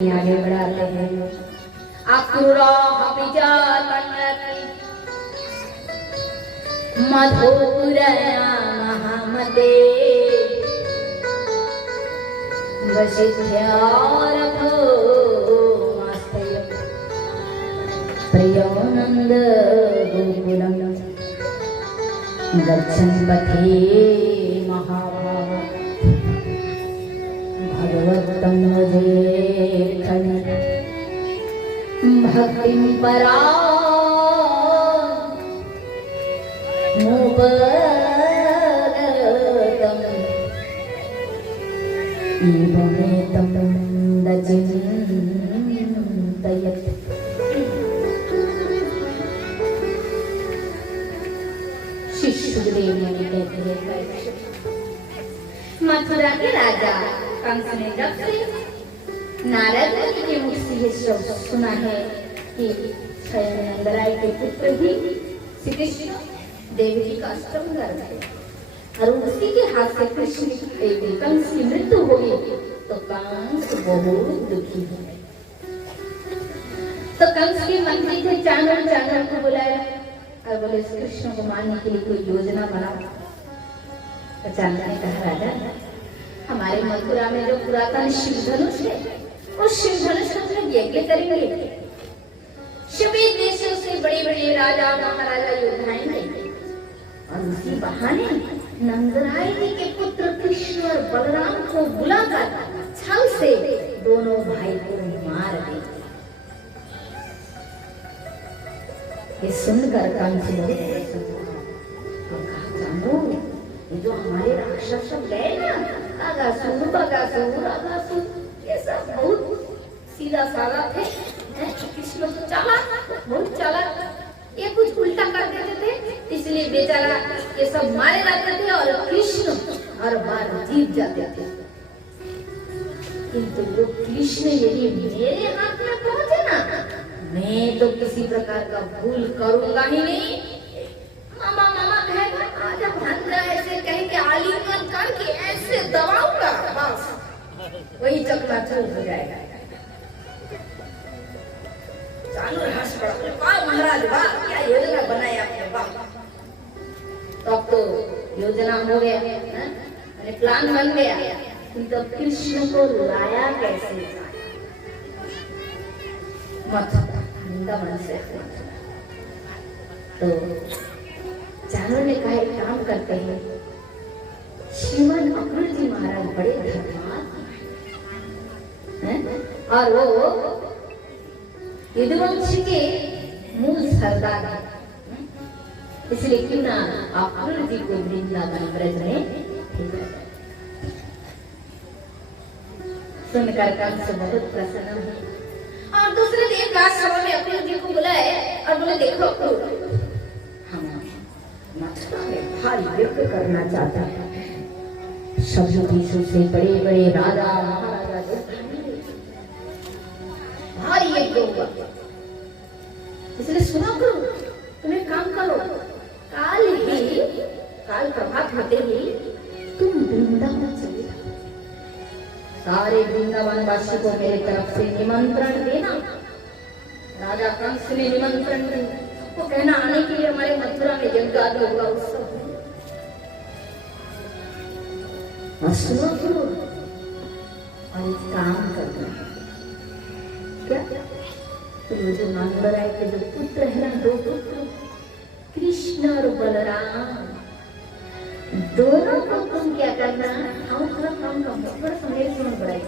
आगे बढ़ाते हैं। अक्रूरः विजातन्नति मधुपुरया महामते वसिष्ठ्यारभो मास्तय प्रियो नन्द गोकुलं गच्छन् पथे महाभाग भगवतं वजेत्खनि भक्तिं परां मुपगतम् एवमेतं दचिन्तयत्। श्री सुखदेव मुनि कहते हैं, मथुरा के राजा कंस ने जब से नारद मुनि के मुख से ये शब्द सुना है कि स्वयं नंदराय के पुत्र ही श्री कृष्ण देवकी का अष्टम गर्भ है और उसी के हाथ से कृष्ण कंस की मृत्यु हो गई, तो कंस बहुत दुखी है। तो कंस के मंत्री थे चाणूर को बुलाया और बोले कृष्ण को मारने के लिए कोई योजना बनाओ। तो चाणूर ने कहा, राजा हमारे मथुरा में जो पुरातन शिव धनुष है उस शिव धनुष को हम यज्ञ करेंगे। सभी देशों से बड़े बड़े राजा महाराजा योद्धा आएंगे और उसी बहाने नंदराय जी के पुत्र कृष्ण और बलराम को बुलाकर छल से दोनों भाई को मार देंगे। ये सुनकर कंस ने कहा, ये जो हमारे राक्षस सब गए ना, अगासुर बगासुर ये सब बहुत सीधा साधा थे, कृष्ण चालाक, बहुत चालाक, ये कुछ उल्टा कर देते थे, इसलिए बेचारा ये सब मारे जाते थे और कृष्ण हर बार जीत जाते थे। किंतु वो कृष्ण यदि मेरे हाथ में पहुंचे ना, मैं तो किसी प्रकार का भूल करूंगा ही नहीं। मामा मामा कहेगा, आजा भांजा ऐसे कह के आलिंगन करके ऐसे दबाऊंगा, बस वही चकनाचूर हो जाएगा। चाणूर हंस पड़ा, वाह महाराज वाह, क्या योजना बनाई आपने, वाह। तो अब तो योजना हो गया, प्लान बन गया, तो कृष्ण को लाया कैसे? वृंदावन से। तो चाणूर ने कहा, एक काम करते हैं, श्रीमन अक्रूर जी महाराज बड़े धर्मात्मा हैं और वो यदुवंश के मूल सरदार हैं, इसलिए क्यों ना अक्रूर जी को वृंदावन ब्रज में सुनकर कंस बहुत प्रसन्न है और दूसरे दिन रात सभा में अक्रूर जी को बुलाए और बोले, देखो अक्रूर, हम मथुरा में भारी यज्ञ करना चाहता है। सभी देशों से बड़े बड़े राजा महाराजा भारी यज्ञ होगा, इसलिए सुना करो, तुम्हें काम करो, काल प्रभात होते ही तुम वृंदावन चले जाओ, सारे वृंदावन वासी को मेरे तरफ से निमंत्रण देना। राजा कंस ने निमंत्रण दिया, तो कहना आने के लिए हमारे मथुरा में यज्ञ आदि होगा, उत्सव करो और एक काम करना है। क्या? तो ये जो नंदराय के जो पुत्र है ना, दो पुत्र कृष्ण और बलराम, दोनों को तुम क्या करना, हम थोड़ा कम थोड़ा समय सुन बढ़ाई,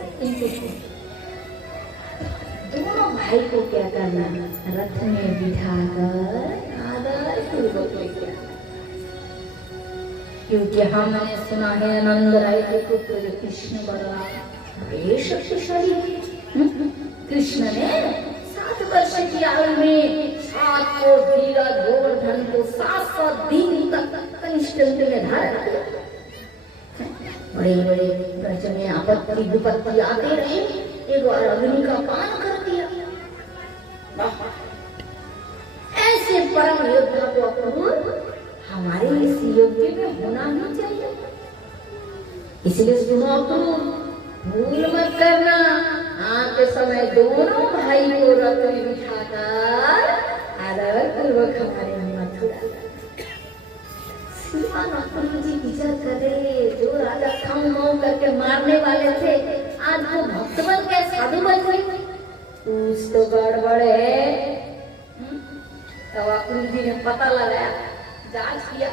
दोनों भाई को क्या करना, रथ में बिठाकर आदर पूर्वक लेकर, क्योंकि हमने सुना है नंदराय के पुत्र जो कृष्ण बलराम बड़े शक्तिशाली है। कृष्ण ने 7 वर्ष की आयु में 7 को धीरज गोवर्धन को 7 दिन तक कनिष्ठ में धारण किया। बड़े बड़े ब्रज में आपत्ति विपत्ति आते रहे, एक बार अग्नि का पान कर दिया। ऐसे परम योद्धा को अक्रूर हमारे इस योग्य में होना ही चाहिए। इसलिए सुनो अक्रूर, भूल मत करना, आते समय दोनों भाई को रथ में बिठाकर आदर पूर्वक हमारे मथुरा श्रीमान अक्रूर जी विचार करे, जो राजा खाऊ माऊ करके मारने वाले थे आज वो भक्त बन गए, साधु बन गए, कुछ तो गड़बड़ है। तब अक्रूर जी ने पता लगाया, जांच किया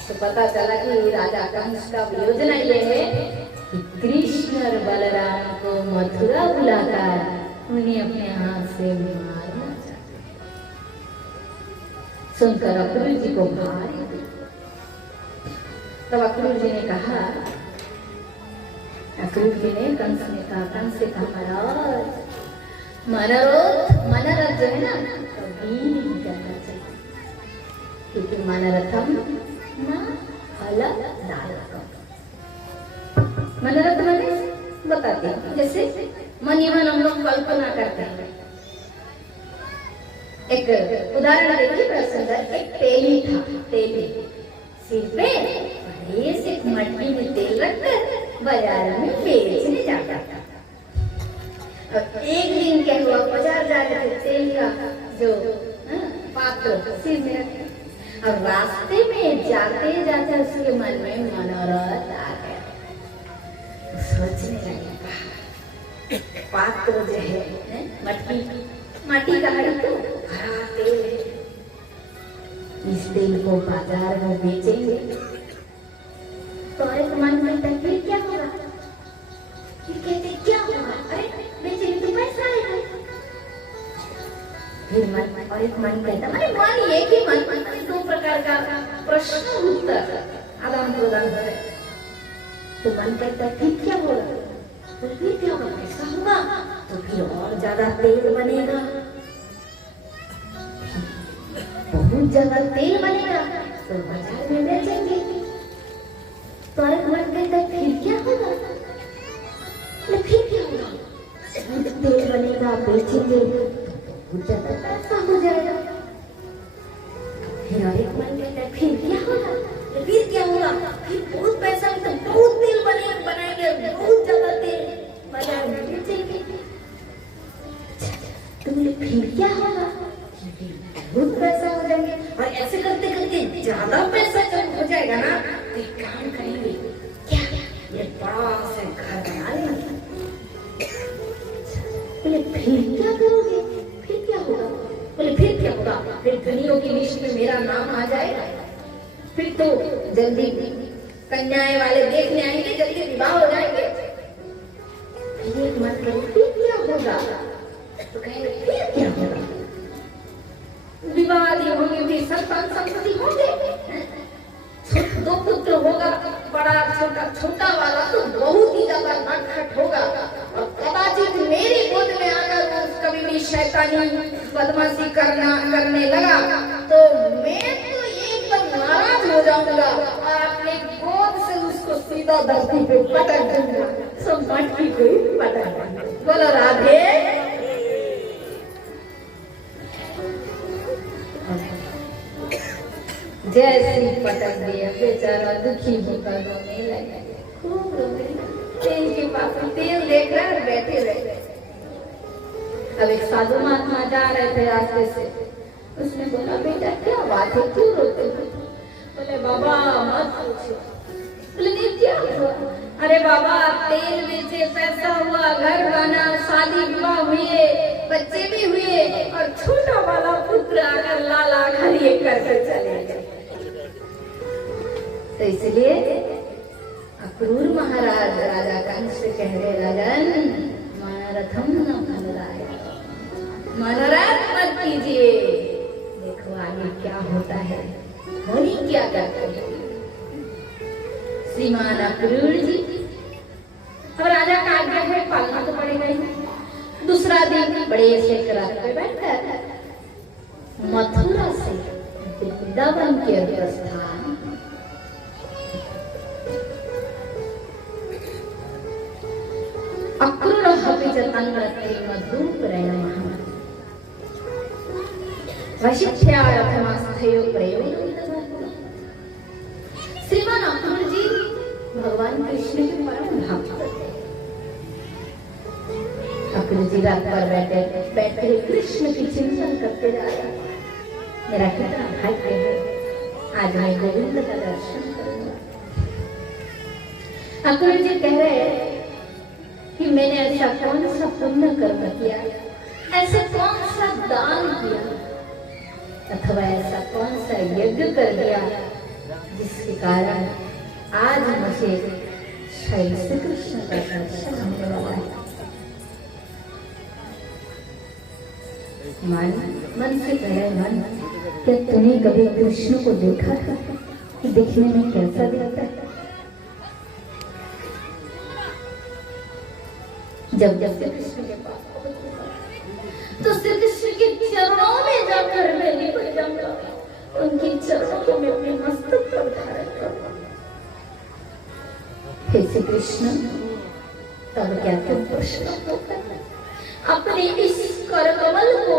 तो पता चला कि राजा कंस का योजना ये है कि कृष्ण और बलराम को मथुरा बुलाकर उन्हें अपने हाथ से मारना चाहते। सुनकर अक्रूर जी को भारी हुई। तब अक्रूर जी ने कहा, अक्रूर जी ने कंस से कहा महाराज, मनोरथ जो है ना कभी नहीं करना चाहिए, क्योंकि मनोरथम ना फलदायकम। मनोरथ मैंने बताते हैं, जैसे मन ही मन हम लोग कल्पना करते हैं। एक उदाहरण देखिए बड़ा सुंदर, एक तेली था, तेली सिर पे बड़े से मटकी में तेल रखकर बाजार में बेचने जाता था। और एक दिन क्या हुआ, बाजार जा रहे थे, तेल का जो पात्र सिर में रखे, और रास्ते में जाते जाते उसके मन में मनोरथ आ गया। सोचने लगे, पात्र जो है माटी का है तो भरा तेल है, इस तेल को बाजार में बेचेंगे तो एक मन में तकलीफ क्या होगा, फिर कहते क्या होगा, अरे बेचेंगे तो पैसा आएगा। फिर मन और एक मन कहता, अरे मन एक ही मन, दो प्रकार का प्रश्न उत्तर आदान प्रदान करे। तो मन कहता है फिर क्या होगा, तो फिर क्या होगा, पैसा होगा तो फिर और ज्यादा तेल बनेगा, बहुत ज्यादा तेल बनेगा तो बाजार में बेचेंगे। तो एक मन कहता है फिर क्या होगा, तो फिर क्या होगा, तेल बनेगा बेचेंगे तो बहुत ज्यादा पैसा हो जाएगा। फिर एक मन कहता है फिर क्या होगा, तो फिर क्या होगा, फिर बहुत पैसा तो बहुत तेल बनाएंगे, बहुत ज्यादा तेल बाजार में बेचेंगे। तो फिर क्या होगा, बहुत पैसा हो जाएंगे, और ऐसे करते करते ज्यादा पैसा जब हो जाएगा ना तो एक काम करेंगे, क्या ये बड़ा सा घर बना लेंगे। बोले फिर क्या करोगे, फिर क्या होगा, बोले फिर क्या होगा, फिर धनियों की लिस्ट में मेरा नाम आ जाएगा, फिर तो जल्दी कन्याएं वाले देखने आएंगे, जल्दी विवाह हो जाएंगे। फिर एक मन करे फिर क्या होगा, तो कहेंगे फिर क्या होगा, विवाह होंगे, फिर संतान संतति होंगे, दो पुत्र होगा, बड़ा छोटा, छोटा वाला तो बहुत ही ज्यादा नटखट होगा, और कदाचित मेरे गोद में आकर कभी भी शैतानी बदमाशी करने लगा तो मैं तो एकदम नाराज हो जाऊंगा और अपने गोद से उसको सीधा धरती पे पटक दूंगा, सब मटकी को ही पटक दूंगा। बोलो राधे। जैसी पटक दिया बेचारा दुखी होकर रोने लगा, खूब रोने लगा। तेल के पास तेल देखकर बैठे रहे। अब एक साधु महात्मा जा रहे थे रास्ते से, उसने बोला बेटा क्या बात है, क्यों रोते हो? बोले बाबा मत पूछो। बोले नहीं क्या हुआ? अरे बाबा तेल बेचे, पैसा हुआ, घर बना, शादी विवाह हुए, बच्चे भी हुए, और छोटा वाला पुत्र आकर लाला घर ये करके चले गए। तो इसलिए अक्रूर महाराज राजा कंस से कह रहे, राजन मनोरथम न फलदायकम, मनोरथ मत कीजिए, देखो आगे क्या होता है, होनी क्या करते हैं। श्रीमान अक्रूर जी, अब राजा का आज्ञा है, पालना तो पड़ेगा ही। दूसरा दिन बड़े से रथ पे बैठकर मथुरा से वृंदावन के प्रस्थान। अक्रूर मधुप्रेम वशिष्ठ्या रथमास्थयो प्रयोजन। श्रीमान अक्रूर जी भगवान कृष्ण के परम भक्त थे। अक्रूर जी रात पर बैठे बैठे कृष्ण की चिंतन करते जा रहे। मेरा कितना भाग्य है, आज मैं गोविंद का दर्शन करूंगा। अक्रूर जी कह रहे हैं कि मैंने ऐसा कौन सा पुण्य कर्म किया, ऐसा कौन सा दान किया, अथवा ऐसा कौन सा यज्ञ कर दिया जिसके कारण आज मुझे श्री कृष्ण का दर्शन होने वाला है। मन से कहे, मन क्या तूने कभी कृष्ण को देखा था कि देखने में कैसा दिखता है? जब जब कृष्ण के पास तो श्री कृष्ण के चरणों में जाकर मैं लिपट जाऊंगा, उनके चरणों को मैं अपने मस्तक पर धारण करूंगा। हे श्री कृष्ण, तब क्या तुम प्रश्न होकर अपने इस कर कमल को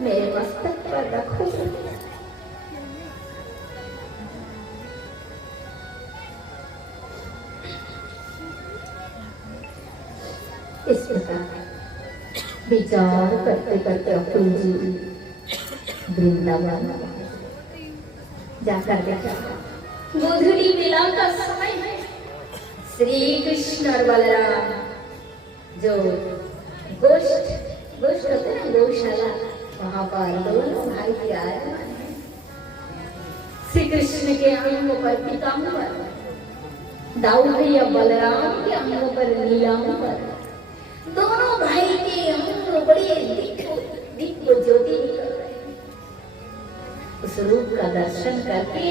मेरे मस्तक पर रखोगे? इस प्रकार विचार करते करते अक्रूर जी वृंदावन जाकर देखा गोधूली मेला का समय है। श्री कृष्ण और बलराम जो गोष्ठ होते ना, गौशाला, वहां पर दोनों भाई के आए। श्री कृष्ण के अंगों पर पीतांबर, दाऊ भैया बलराम के अंगों पर नीलांबर, दोनों भाई के अंग बड़े दिव्य ज्योति निकल रहे। उस रूप का दर्शन करके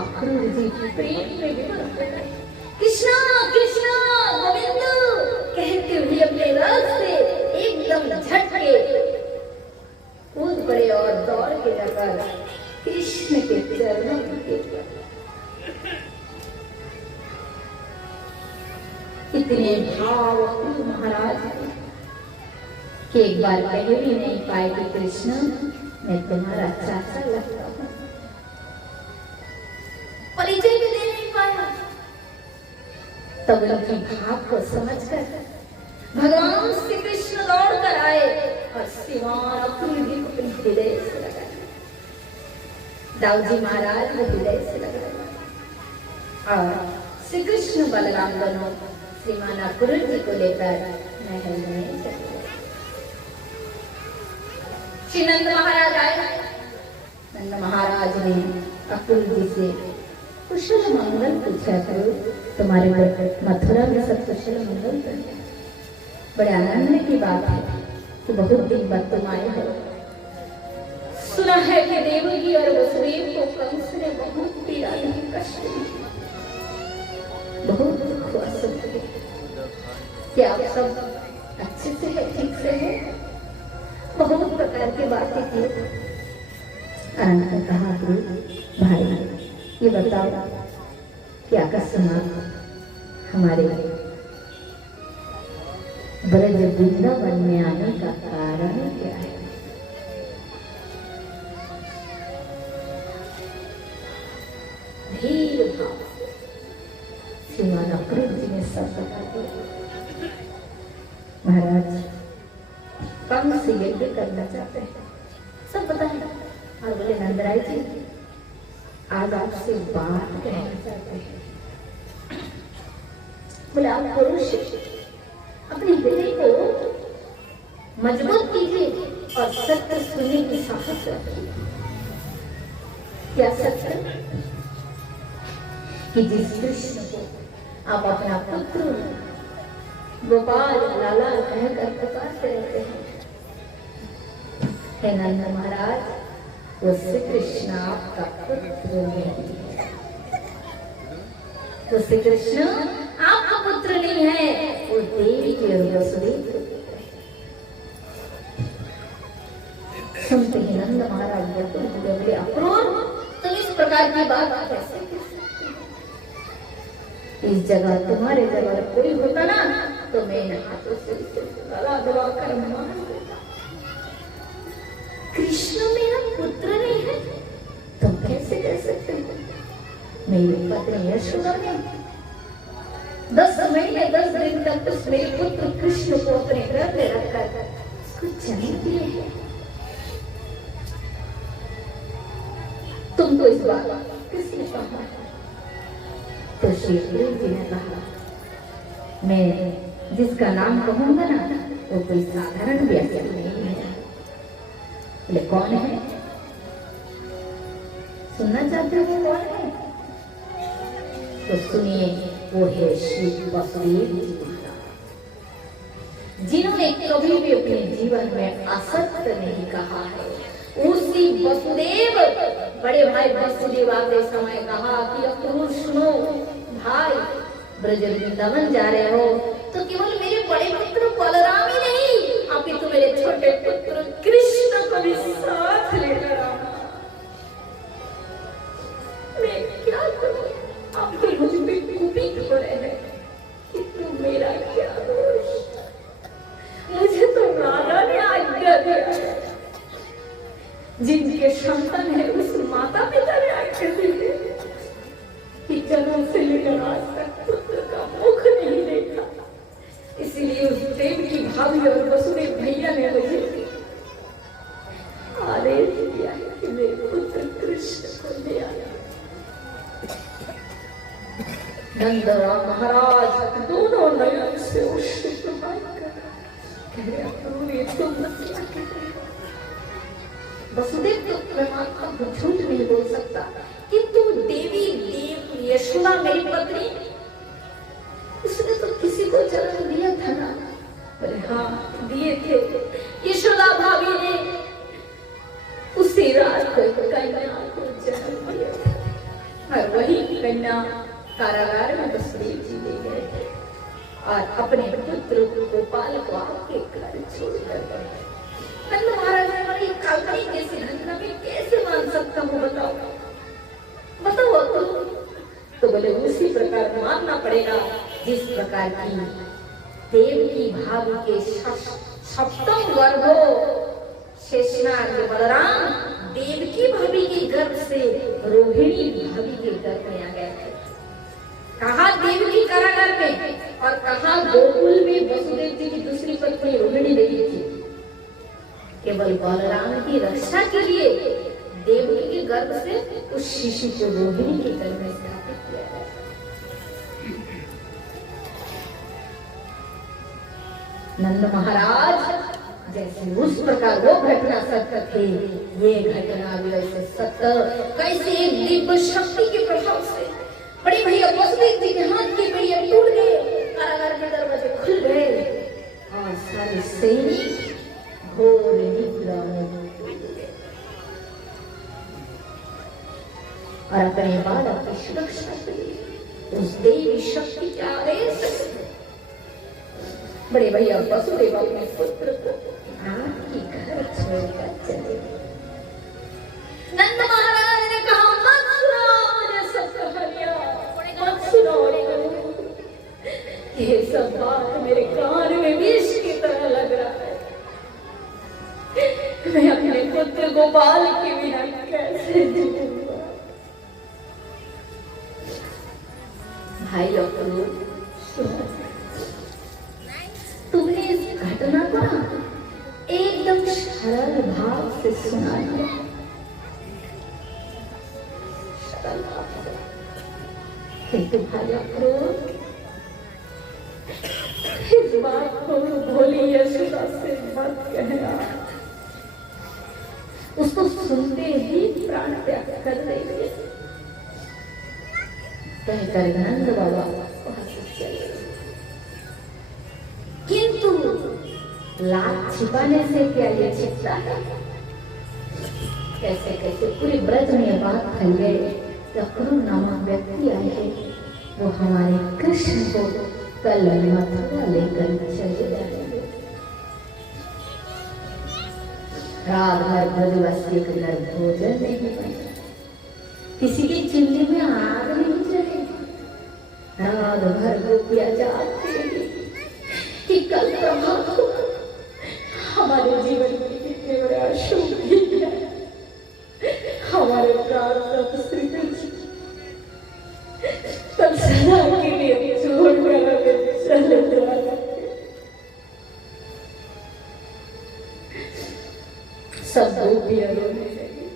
अक्रूर जी प्रेम में विभोर हो गए। कृष्णा कृष्णा गोविंद कहते हुए अपने रथ से एकदम झटके कूद पड़े और दौड़ के जाकर कृष्ण के चरणों में गिर गए। इतने भाव महाराज कि एक बार कह भी नहीं पाए कि कृष्ण मैं तुम्हारा चाचा लगता हूँ, परिचय भी दे नहीं पाया। तब उनकी भाव को समझकर भगवान श्री कृष्ण दौड़ कर आए और श्रीमान अक्रूर जी को अपने हृदय से लगाया। दाऊ जी महाराज को हृदय से लगाया और श्री कृष्ण बलराम दोनों श्रीमान अक्रूर जी को लेकर महल में चले गए। श्री नंद महाराज आए। नंद महाराज ने अक्रूर जी से कुशल मंगल पूछा, करो तुम्हारे मथुरा में सब कुशल मंगल कर। बड़े आनंद की बात है कि बहुत दिन बाद तुम आए हो। सुना है कि देवकी और वसुदेव को कंस ने बहुत पीड़ा दी, कष्ट दिया, बहुत दुख हुआ सबके। क्या आप सब अच्छे से है, ठीक से है? बहुत प्रकार की बातें की। अनंत ने कहा, भाई ये बताओ क्या का सुना हमारे ब्रज वृंदावन में आने का कारण क्या है? धीर भाव श्रीमान अक्रूर जी ने सब बता दिया। महाराज कंस यज्ञ करना चाहते हैं, सब पता है। और बोले नंदराय जी आज आपसे बात कहना चाहते हैं। बोले आप पुरुष अपने हृदय को मजबूत कीजिए और सत्य सुनने की साहस रखिए। क्या सत्य? कि जिस कृष्ण को आप अपना पुत्र गोपाल लाला कहकर पुकारते रहते हैं, हे नंद महाराज, वो श्री कृष्ण आपका पुत्र नहीं है। वो श्री कृष्ण आपका पुत्र नहीं है, वो देवी के और वसुदेव के पुत्र है। सुनते ही नंद महाराज बोले, अक्रूर तुम इस प्रकार की बात कैसे कर सकते हो? इस जगह तुम्हारे जगह कोई होता ना तो मैं हाथों से गला दबा कर मार देता। कृष्ण मेरा पुत्र नहीं है, तुम कैसे कह सकते हो? मेरी पत्नी यशोदा ने 10 महीने 10 दिन तक उस मेरे पुत्र कृष्ण को अपने घर में रखकर जन्म दिए हैं। तुमको इस बात किसने कहा? तो श्री गुरु जी ने कहा, मैं जिसका नाम कहूंगा ना वो कोई साधारण व्यक्ति नहीं है। बोले कौन है? सुनना चाहते हो कौन है? तो सुनिए, वो है श्री वसुदेव जी महाराज, जिन्होंने कभी भी अपने जीवन में असत्य नहीं कहा है। उसी वसुदेव, बड़े भाई वसुदेव आते समय कहा कि अक्रूर सुनो भाई, ब्रज वृंदावन जा रहे हो तो केवल मेरे बड़े पुत्र बलराम ही नहीं, अपितु मेरे छोटे पुत्र कृष्ण को भी साथ लेकर आना। मैं क्या करूं? आप तो मुझ पे कुपित हो रहे हैं, किंतु मेरा क्या दोष? मुझे तो राधा ने आज्ञा दिया है, जिनके संतान है उस माता पिता ने आज्ञा दी है कि जन्म से लेकर आज तक पुत्र का मुख नहीं देखा। इसलिए उस देव की भाभी और वसुदेव भैया ने मुझे आदेश दिया है कि मेरे पुत्र कृष्ण को ले आया। नंद महाराज दोनों नयन से वसुदेव तो परमात्मा को झूठ नहीं बोल सकता, किंतु देवी देव यशोदा मेरी पत्नी, उसने तो किसी को जन्म दिया था ना? बोले हाँ दिए थे। यशोदा भाभी ने उसी रात को कन्या को जन्म दिया था और वही कन्या कारागार में वसुदेव जी ले गए थे और अपने पुत्र गोपाल को आपके घर छोड़कर गए। नंद महाराज ने हमारी काल्पनिक कैसी घटना में कैसे मान सकता हूँ? बताओ बताओ तो बोले उसी प्रकार मानना पड़ेगा जिस प्रकार की देव की भाभी के सप्तम वर्ग हो शेषनाग बलराम देव की भाभी के गर्भ से रोहिणी भाभी के गर्भ में आ गए थे। कहा देव की कारागार में और कहा गोकुल में वसुदेव जी की दूसरी पत्नी रोहिणी देवी थी। केवल बलराम की रक्षा के लिए देवकी के गर्भ से उस शिशु को रोहिणी के गर्भ में स्थापित किया गया। नंद महाराज जैसे उस प्रकार वो घटना सत्य थी, ये घटना भी वैसे सत्य। कैसे एक दिव्य शक्ति के प्रभाव से बड़े भैया वसुदेव जी के हाथ के बढ़िया टूट गए, कारागार के दरवाजे खुल गए और सारे सैनिक घोर निद्रा में और अपने बालक की सुरक्षा के लिए उस देवी शक्ति के आदेश बड़े भैया वसुदेव अपने पुत्र को आपकी घर छोड़कर चले। नंद महाराज ने कहा मत सुनाओ मुझे सब कहानियां, मत सुनाओ, ये सब बात मेरे कान में विष की तरह लग रहा है। मैं अपने पुत्र गोपाल के बिना कैसे जीऊंगा? भाई अक्रूर तुम्हें इस घटना को ना एकदम सरल भाव से सुना दिया। किंतु भाई अक्रूर इस बात को भोली यशोदा से मत कहना, उसको सुनते ही प्राण त्याग कर देंगे। कहकर नंद बाबा वहां से चले। किंतु लाज छिपाने से क्या ये छिपता है? कैसे कैसे पूरे ब्रज में बात फैल गई। अक्रूर नामक व्यक्ति आए, वो हमारे कृष्ण को कल मथुरा लेकर चले जाएंगे। रात भर ब्रजवासी के घर भोजन नहीं बना, किसी की चुल्ली में आग नहीं जले। रात भर गोपियां जागती रही कि कल प्रभात को हमारे जीवन में कितने बड़े अशुभ है, हमारे प्राण तब श्री कृष्ण तब सदा के लिए छोड़कर चले जाएंगे। सब गोपियां रोने लगी।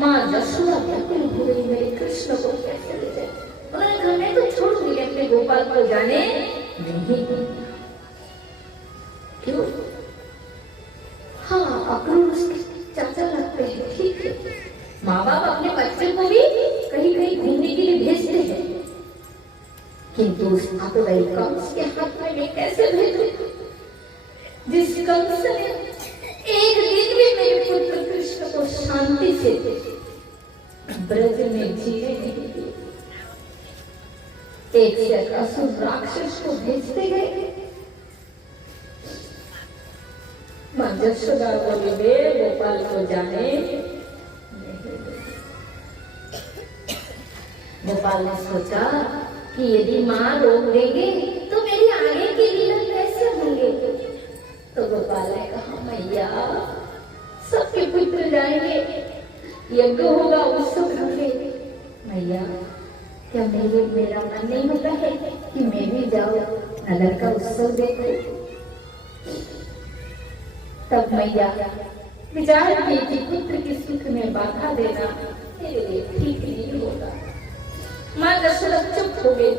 माँ यशोदा व्याकुल हो गई, मेरे कृष्ण को कैसे ले जाए। उन्होंने कहा मैं तो छोड़ूंगी अपने गोपाल को जाने नहीं। क्यों? हाँ, अक्रूर उसके चाचा लगते हैं, ठीक है। माँ बाप अपने बच्चे को भी कहीं कहीं घूमने के लिए भेजते हैं, किंतु उस अपराधी कंस के हाथ में मैं कैसे भेजूं? जिस कंस ने एक दिन भी मेरे पुत्र कृष्ण को शांति से ब्रज में जीने नहीं दिए, एक से असुर राक्षस को भेजते गए। मां यशोदा बोली वे गोपाल को जाने। गोपाल ने सोचा कि यदि माँ रोक देंगे तो मेरी आगे की लीला कैसे होंगे। तो गोपाल ने कहा मैया सबके पुत्र जाएंगे, यज्ञ होगा, उत्सव होंगे। मैया क्या मेरा मन नहीं होता है कि मैं भी जाऊं नगर का उत्सव देखूं। तब मैया विचार की कि पुत्र के सुख में बाधा देना मेरे लिए ठीक नहीं होगा। मां यशोदा चुप हो गई।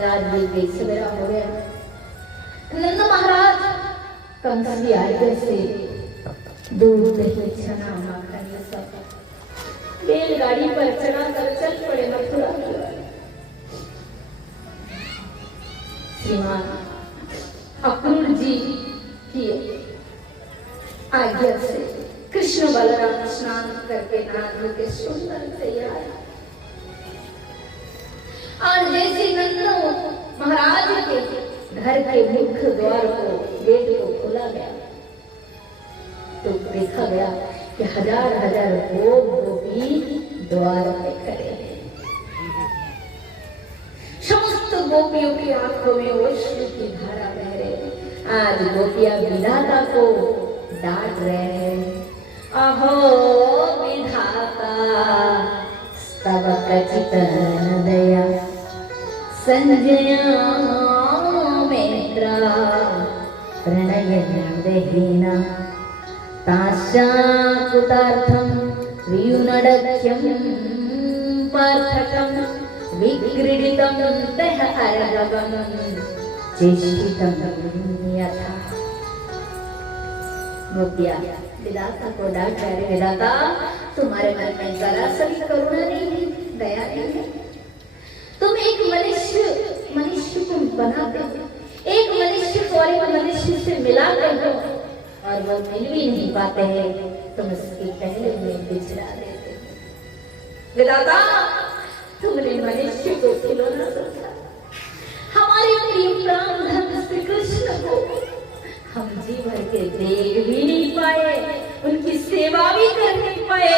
रात बीत गई, सवेरा हो गया। नंद महाराज कंस की आज्ञा से दूध दही चना माखन ये सब बैलगाड़ी पर चढ़ा कर चल पड़े मथुरा की ओर। श्रीमान अक्रूर जी की आज्ञा से कृष्ण बलराम स्नान करके नहा धो के सुंदर तैयार। और जैसे नंद महाराज के घर के मुख्य द्वार को गेट को खोला गया तो देखा गया कि हजार हजार गोपी द्वार पे खड़े हैं। समस्त गोपियों की आंखों में अश्रु की धारा बह रही। आज गोपियां विधाता को डांट रहे हैं। अहो विधाता स्तव कचित दया संजया मेत्रा प्रणयहीना ताशा कुतार्थं वियुनडक्ष्यं पार्थकं विक्रीडितं तह अर्हवं चेष्टितं यथा। गोपिया विधाता को डांट रहे। विधाता तुम्हारे मन में जरा सा भी करुणा नहीं है, दया नहीं है। तुम एक मनुष्य को बनाते हो, एक मनुष्य को और एक मनुष्य से मिलाते हो और वो मिल भी नहीं पाते हैं, तुम उसके पहले में बिछड़ा देते हो। विधाता तुमने मनुष्य को खिलौना समझा, हमारे प्रिय प्राण धन श्री कृष्ण को हम जीवन के देख भी नहीं पाए, उनकी सेवा भी कर नहीं पाए।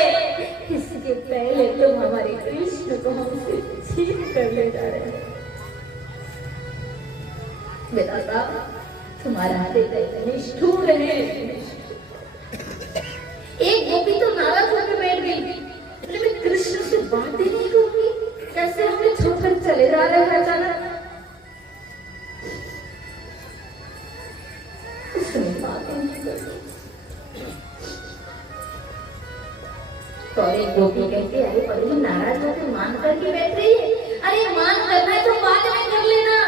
इसके पहले तुम हमारे कृष्ण को हमसे छीन कर ले जा रहे हो। विधाता तुम्हारा हृदय निष्ठुर है। एक गोपी तो नाराज होकर बैठ गई, मैं कृष्ण से बात ही नहीं करूंगी, कैसे हमें छोड़कर चले जा रहे हैं अचानक। तो एक गोपी कहती है अरे परी नाराज होकर मान करके बैठ रही है। अरे मान करना है तो बाद में कर लेना,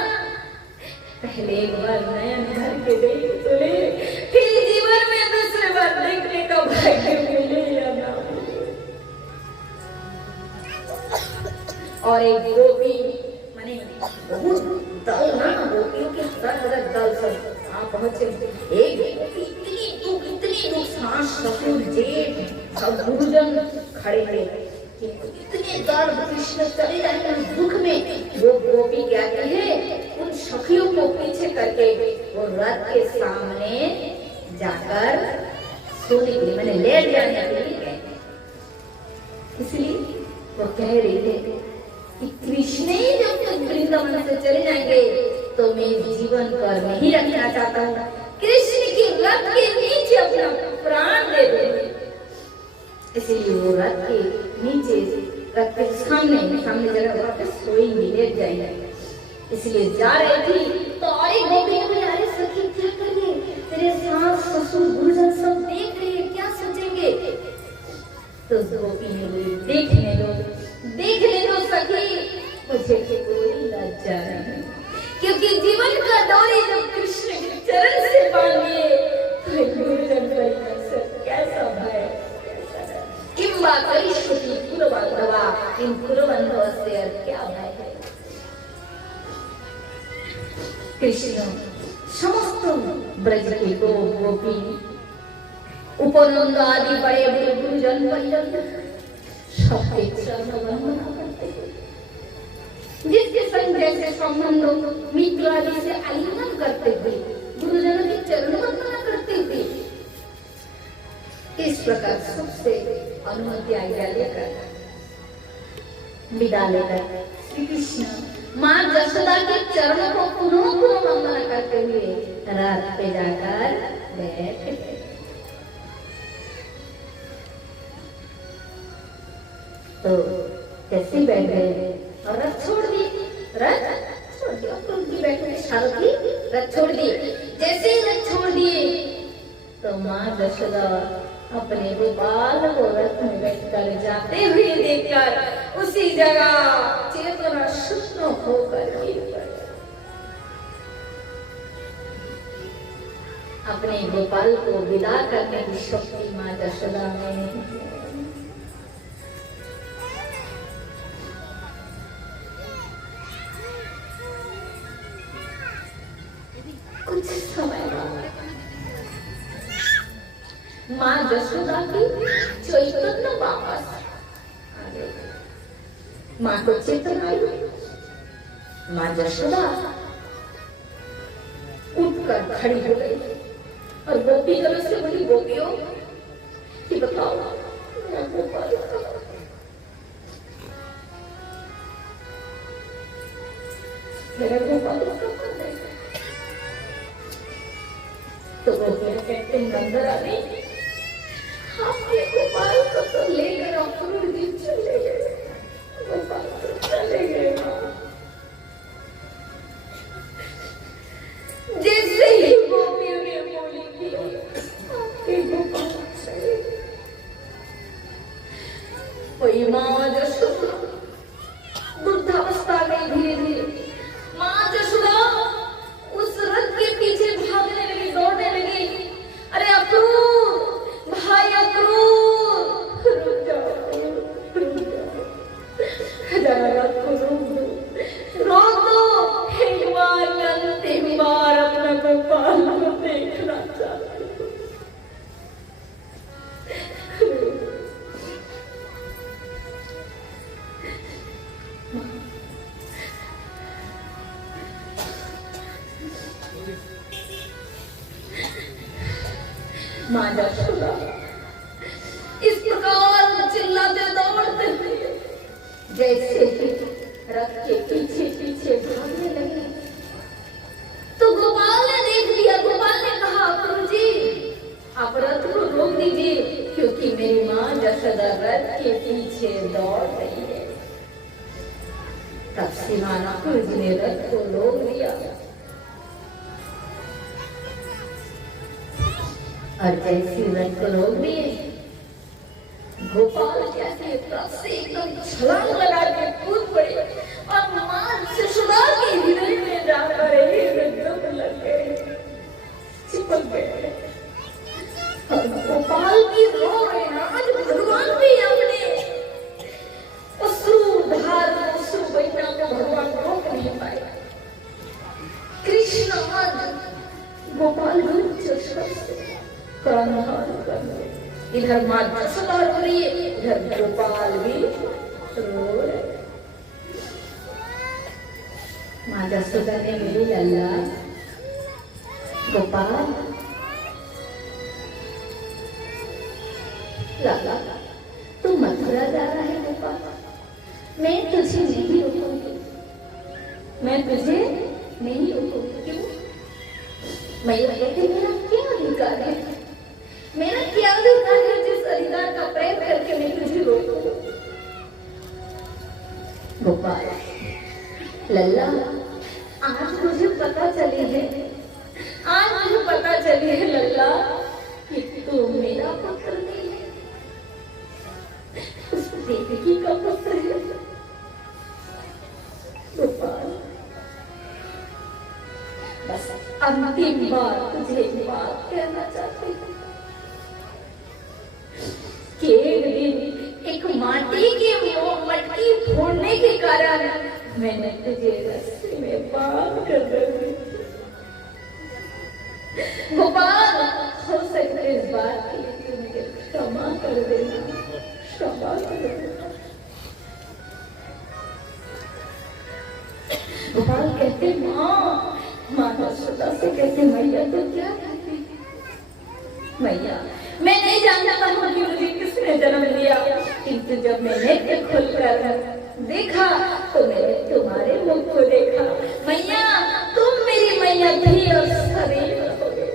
पहले एक बार नयन भर के देख तो ले, फिर जीवन में दूसरे बार देखने का भाग्य मिले या ना। और एक गोपी माने बहुत दल ना, गोपियों के हजार दल सब पहुंचे। एक इतनी दुख सांस ससुर जेठ सब गुरुजन खड़े थे, इतने दर्द कृष्ण चले जाएंगे दुख में। वो गोपी क्या है, उन सखियों को पीछे करके वो रथ के सामने जाकर सोने के लिए, मैंने लेट जाने के लिए गए। इसलिए वो कह रही थे कि कृष्ण ही जब तक वृंदावन से चले जाएंगे तो मैं जीवन कर नहीं रखना चाहता हूँ, कृष्ण की रथ के नीचे अपना प्राण दे दूं। इसलिए वो रथ के नीचे, रथ के सामने जगह वहां पे सोएंगी, लेट जाएंगे। इसलिए जा रही थी तो और एक गोपी ने बोली अरे सखी क्या कर रही है, तेरे सास ससुर गुरुजन सब देख तो गोपी ने बोली देखने दो सखी, मुझे कोई लज्जा नहीं, क्योंकि जीवन का डोरी जब कृष्ण के चरण से बांधिए तो गुरुजन कैसा भय, किंबा करिष्यति कुरुबांधवा, इन कुरुबंधवस्य क्या भय है। कृष्ण समस्त ब्रज के गोपी उपनंद आदि बड़े बड़े गुरुजन पर्यंत सबके चरण वंदना करते हुए, जिसके संग जैसे संबंध मित्र आदि से आलिंगन करते हुए, गुरुजनों के चरण वंदना करते हुए, इस प्रकार सबसे अनुमति आज्ञा लेकर विदा लेकर श्री कृष्ण माँ जसोदा के चरणों को पुनः वंदना करते हुए रथ पे जाकर बैठ गए। तो कैसे बैठ गए और रथ छोड़ दी, उनकी बैठने सारथी रथ छोड़ दी। जैसे ही रथ छोड़ दिए तो माँ जसोदा अपने गोपाल को रथ में बैठकर जाते हुए देखकर उसी जगह चेतना शून्य होकर गिर पड़े। अपने गोपाल को विदा करने की शक्ति माँ जसोदा में कुछ समय बाद माँ जसोदा की चैतन्य वापस आ गई। माँ को चेतना आई। माँ जसोदा उठकर खड़ी हो गई और गोपी गलों से बोली, गोपियों कि बताओ मेरा गोपाल कहाँ? मेरा गोपाल कहाँ है? तो गोपियां कहते हैं, नंदर आने आपके गोपाल को तो ले गए, अक्रूर जी चले गए, गोपाल तो चले गए। जैसे ही गोपियों ने बोली कि आपके गोपाल चले गए, वही माँ जसोदा वृद्धावस्था में धीरे धीरे माँ जसोदा उस रथ के पीछे भागने लगी, दौड़ने लगी। अरे अक्रूर, भाई अक्रूर, रुक जाओ, जरा रथ को रोक दो, एक बार अंतिम बार अपना गोपाल को देखना चाहती हूँ। माँ जसोदा इस प्रकार चिल्लाते दौड़ते हुए जैसे ही रथ के पीछे पीछे भागने लगे तो गोपाल ने देख लिया। गोपाल ने कहा, अक्रूर जी आप रथ को रोक दीजिए, क्योंकि मेरी माँ जसोदा रथ के पीछे दौड़ रही है। तब श्रीमान अक्रूर जी ने रथ को रोक दिया और जैसी रथ को रोक दिए, गोपाल कैसे एकदम छलांग लगा के कूद पड़े और माँ जसोदा के हृदय में जाकर एकदम लग गए, चिपक गए। और गोपाल की रो रहे हैं, आज भगवान भी अपने अश्रुधार अश्रु बहना को भगवान रोक नहीं पाए। कृष्ण आज गोपाल इधर माँ जसोदा रो रही है, इधर गोपाल भी रो रहे। माँ जसोदा ने बोली, लल्ला गोपाल, लल्ला तू मथुरा जा रहा है गोपाल, मैं तुझे नहीं रोकूंगी, मैं तुझे नहीं रोकूंगी। क्यों? मैं कहती मेरा क्या अधिकार है, मेरा क्या अधिकार है जिस अधिकार का प्रयोग करके मैं तुझे रोकूं? गोपाल, लल्ला आज मुझे पता चली है, आज मुझे पता चली है लल्ला कि तू मेरा पुत्र नहीं है, अंतिम बार तुझे एक बात कहना चाहती हूँ कि एक दिन एक माटी की मटकी फोड़ने के कारण मैंने तुझे रस्सी में बांध कर रख दी। गोपाल, हो सकते इस बात के लिए तू मुझे क्षमा कर देना, क्षमा कर देना। गोपाल कहते माँ यशोदा से कहते मैया तो क्या कहती, मैया मैं नहीं जानता हूँ कि मुझे किसने जन्म दिया, किंतु जब मैंने नेत्र खोलकर देखा तो मैंने तुम्हारे मुख को देखा। मैया तुम मेरी मैया थी और सदैव रहोगे।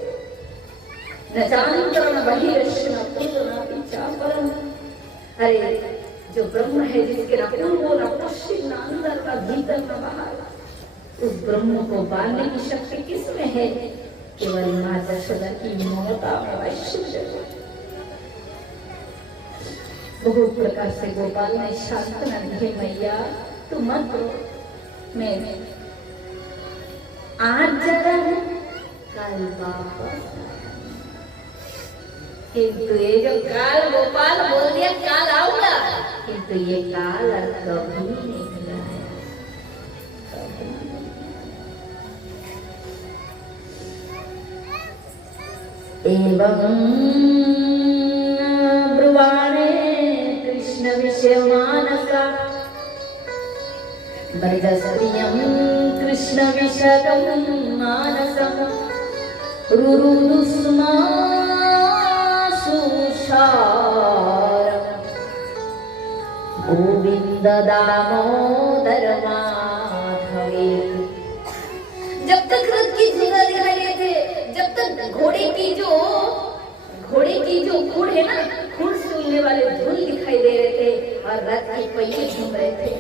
न जानता न बहिरश्न पूर्व न पीछापरम। अरे जो ब्रह्म है जिसके न पूर्व न पश्चिम न अंदर न भीतर न बाहर, उस ब्रह्म को बांधने की शक्ति किसमें है? केवल माँ यशोदा की ममता में ऐश्वर्य। बहुत प्रकार से गोपाल ने सांत्वना दी, मैया तू मत रो, मैं आज जरा हूँ कल वापस। किंतु ये जो काल गोपाल बोल दिया काल आऊंगा, किंतु ये काल कभी नहीं मिला है। एवं ब्रुवाणे कृष्ण विषय मानसा वर्गस्त्रियं कृष्ण विषयकं मानसं रुरुदुस्मासुषारं गोविंद दामोदर माधवे। जब तक रथ की धुरा दिखाई देते थे, जब तक घोड़े की जो खुर है ना, खुर सुनने वाले धुल दिखाई दे रहे थे और रथ के पहिए घूम रहे थे,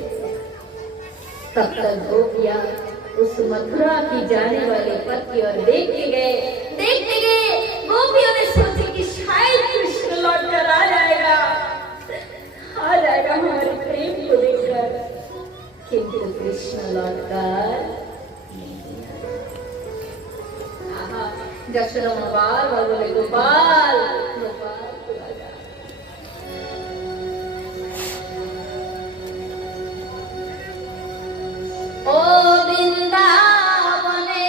तब तक गोपियां उस मथुरा की जाने वाले पथ की ओर देखते गए। गोपियों ने सोचा कि शायद कृष्ण लौट कर आ जाएगा हमारे प्रेम को देखकर, किंतु कृष्ण लौट कर यशोदा गोपाल बोले गोपाल ओ वृंदावने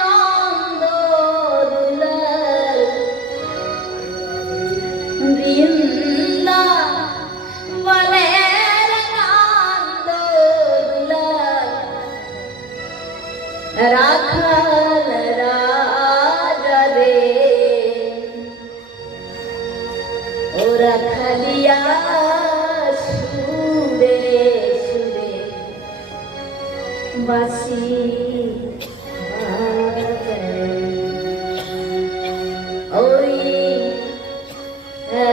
नंद वृंदावने राखल राजा रे ओ रखलिया सुरे सुरे बासी ओरी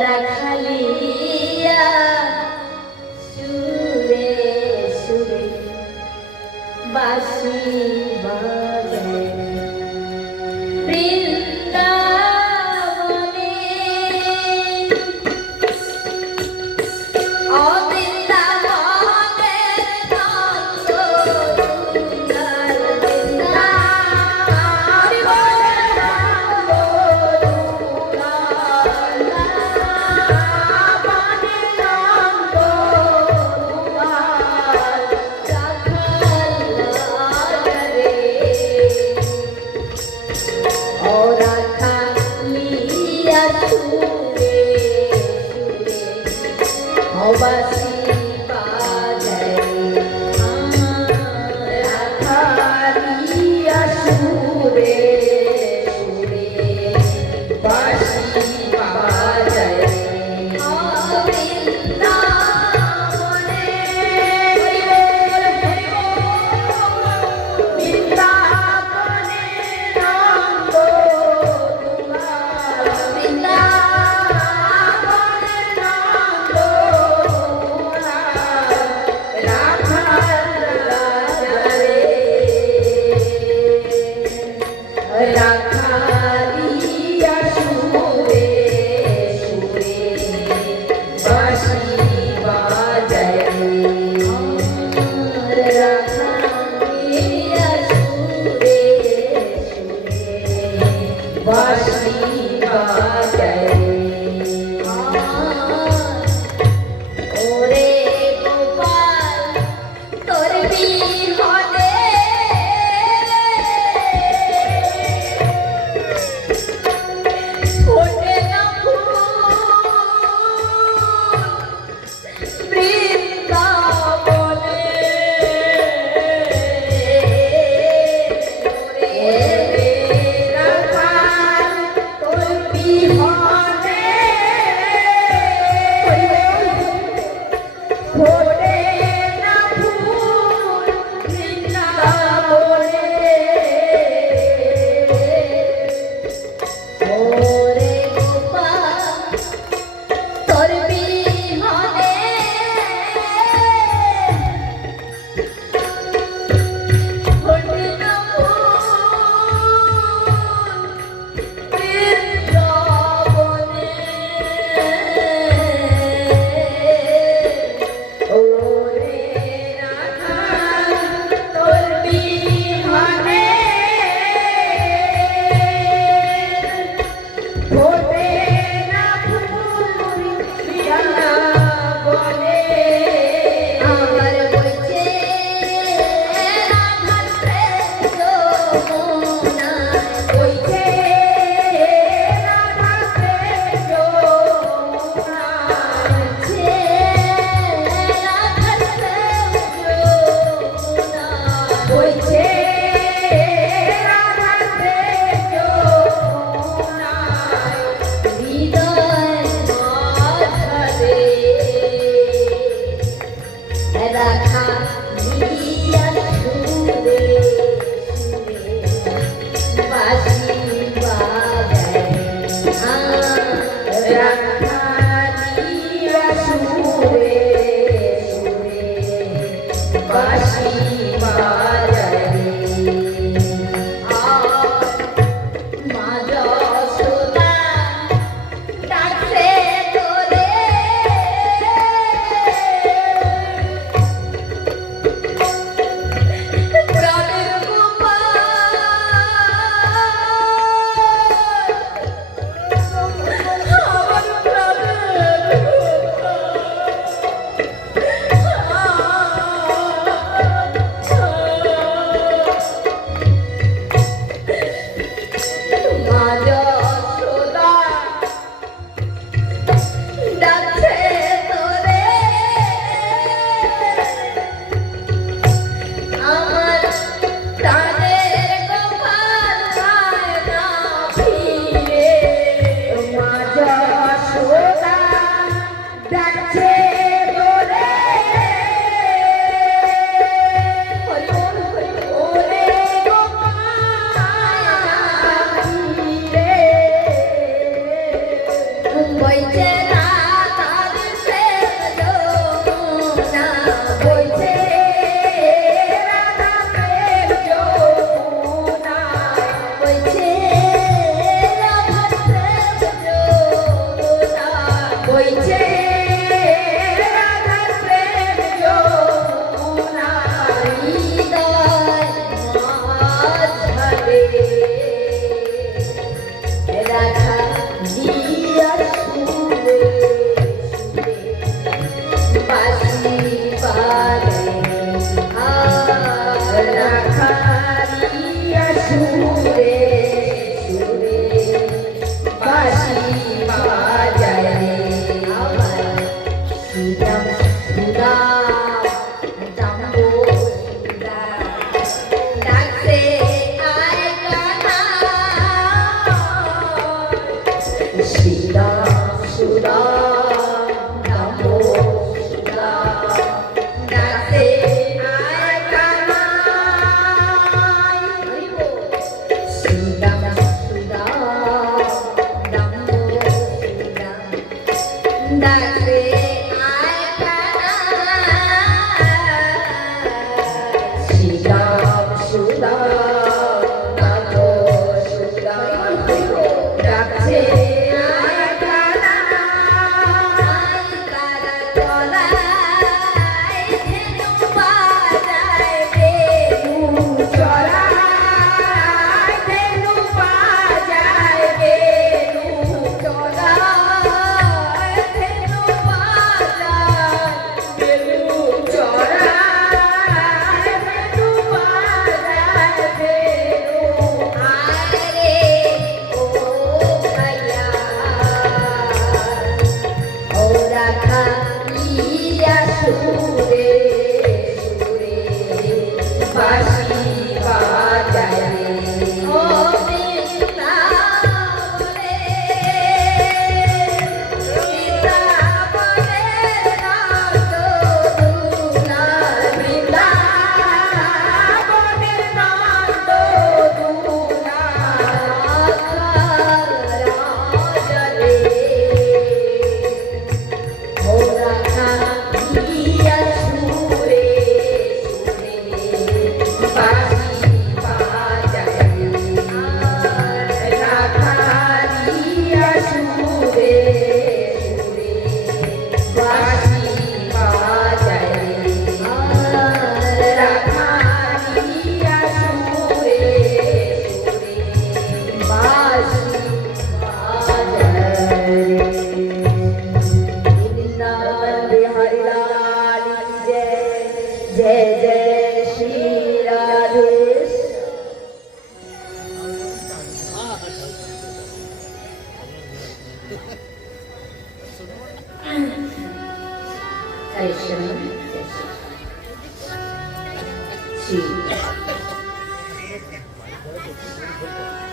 रखलिया सुरे सुरे बासी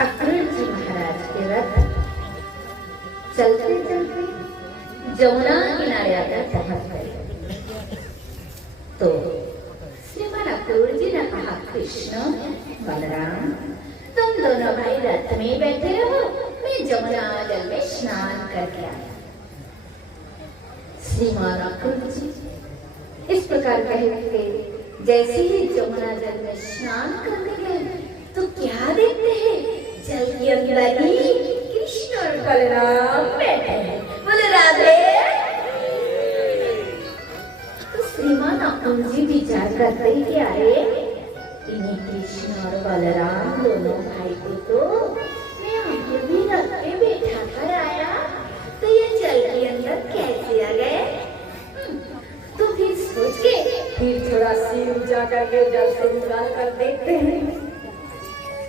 अक्रूर जी महाराज के रथ चलते चलते जमुना किनारे आकर पहुंच गए तो श्रीमान अक्रूर जी ने कहा, कृष्ण बलराम तुम दोनों भाई रथ में बैठे रहो, मैं जमुना जल में स्नान करके आया। श्रीमान अक्रूर जी इस प्रकार कहते जैसे ही जमुना जल में स्नान करने गए तो क्या देखते हैं, जल के अंदर ही कृष्ण और बलराम बैठे हैं। बोले राधे। तो श्रीमान अक्रूर जी विचार करते ही कि अरे इन्हीं कृष्ण और बलराम दोनों भाई को तो मैं आगे भी रथ पे बैठा कर आया, तो ये जल के अंदर कैसे आ गए। तो फिर सोच के फिर थोड़ा सिर ऊंचा करके जल से निकाल कर देखते हैं,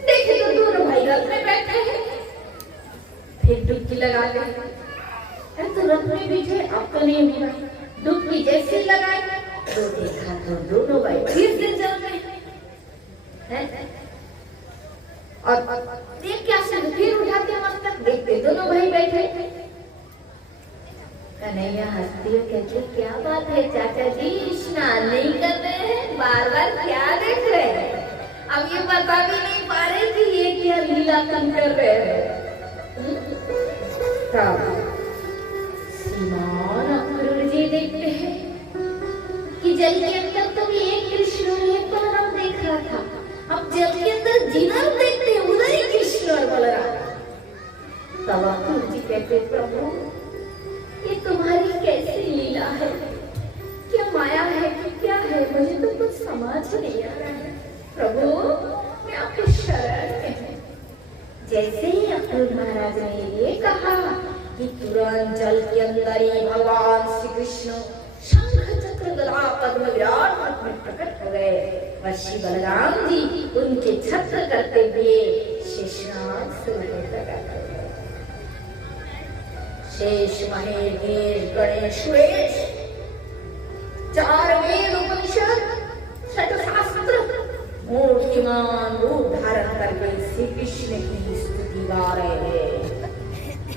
देखे तो दोनों भाई रथ में बैठे हैं। फिर डुबकी लगाते हैं, तो रथ में बैठे अब तो नहीं हुआ। डुबकी जैसे लगाए तो देखा तो दोनों भाई फिर से जल में हैं। और देख क्या से फिर उठाते मस्तक, देखते दोनों भाई बैठे। कन्हैया हंसती है, कहती क्या बात है चाचा जी, स्नान नहीं कर रहे हैं, बार बार क्या देख रहे हैं। अब ये बता भी नहीं पा रहे कि ये क्या लीला कर रहे हैं। श्रीमान अक्रूर जी देखते हैं कि जल के अंदर तो एक कृष्ण और एक बलराम देख रहा था, अब जल के अंदर जिधर देखते हैं उधर ही कृष्ण और बलराम। तब अक्रूर जी कहते, प्रभु ये तुम्हारी कैसी लीला है, क्या माया है कि क्या है, मुझे तो कुछ समझ नहीं आ रहा है। प्रभु मैं आपकी शरण में हूँ। जैसे ही अक्रूर महाराज ने ये कहा कि तुरंत जल के अंदर ही भगवान श्री कृष्ण शंख चक्र गदा पद्म विराट रूप में प्रकट हो गए श्री बलराम जी उनके छत्र करते हुए शेषनाग से लगाते हैं। शेष महेश गणेश वेश, चार वेद उपनिषद, षट शास्त्र, मूर्तिमान रूप धारण करके श्री कृष्ण की स्तुति गा रहे हैं,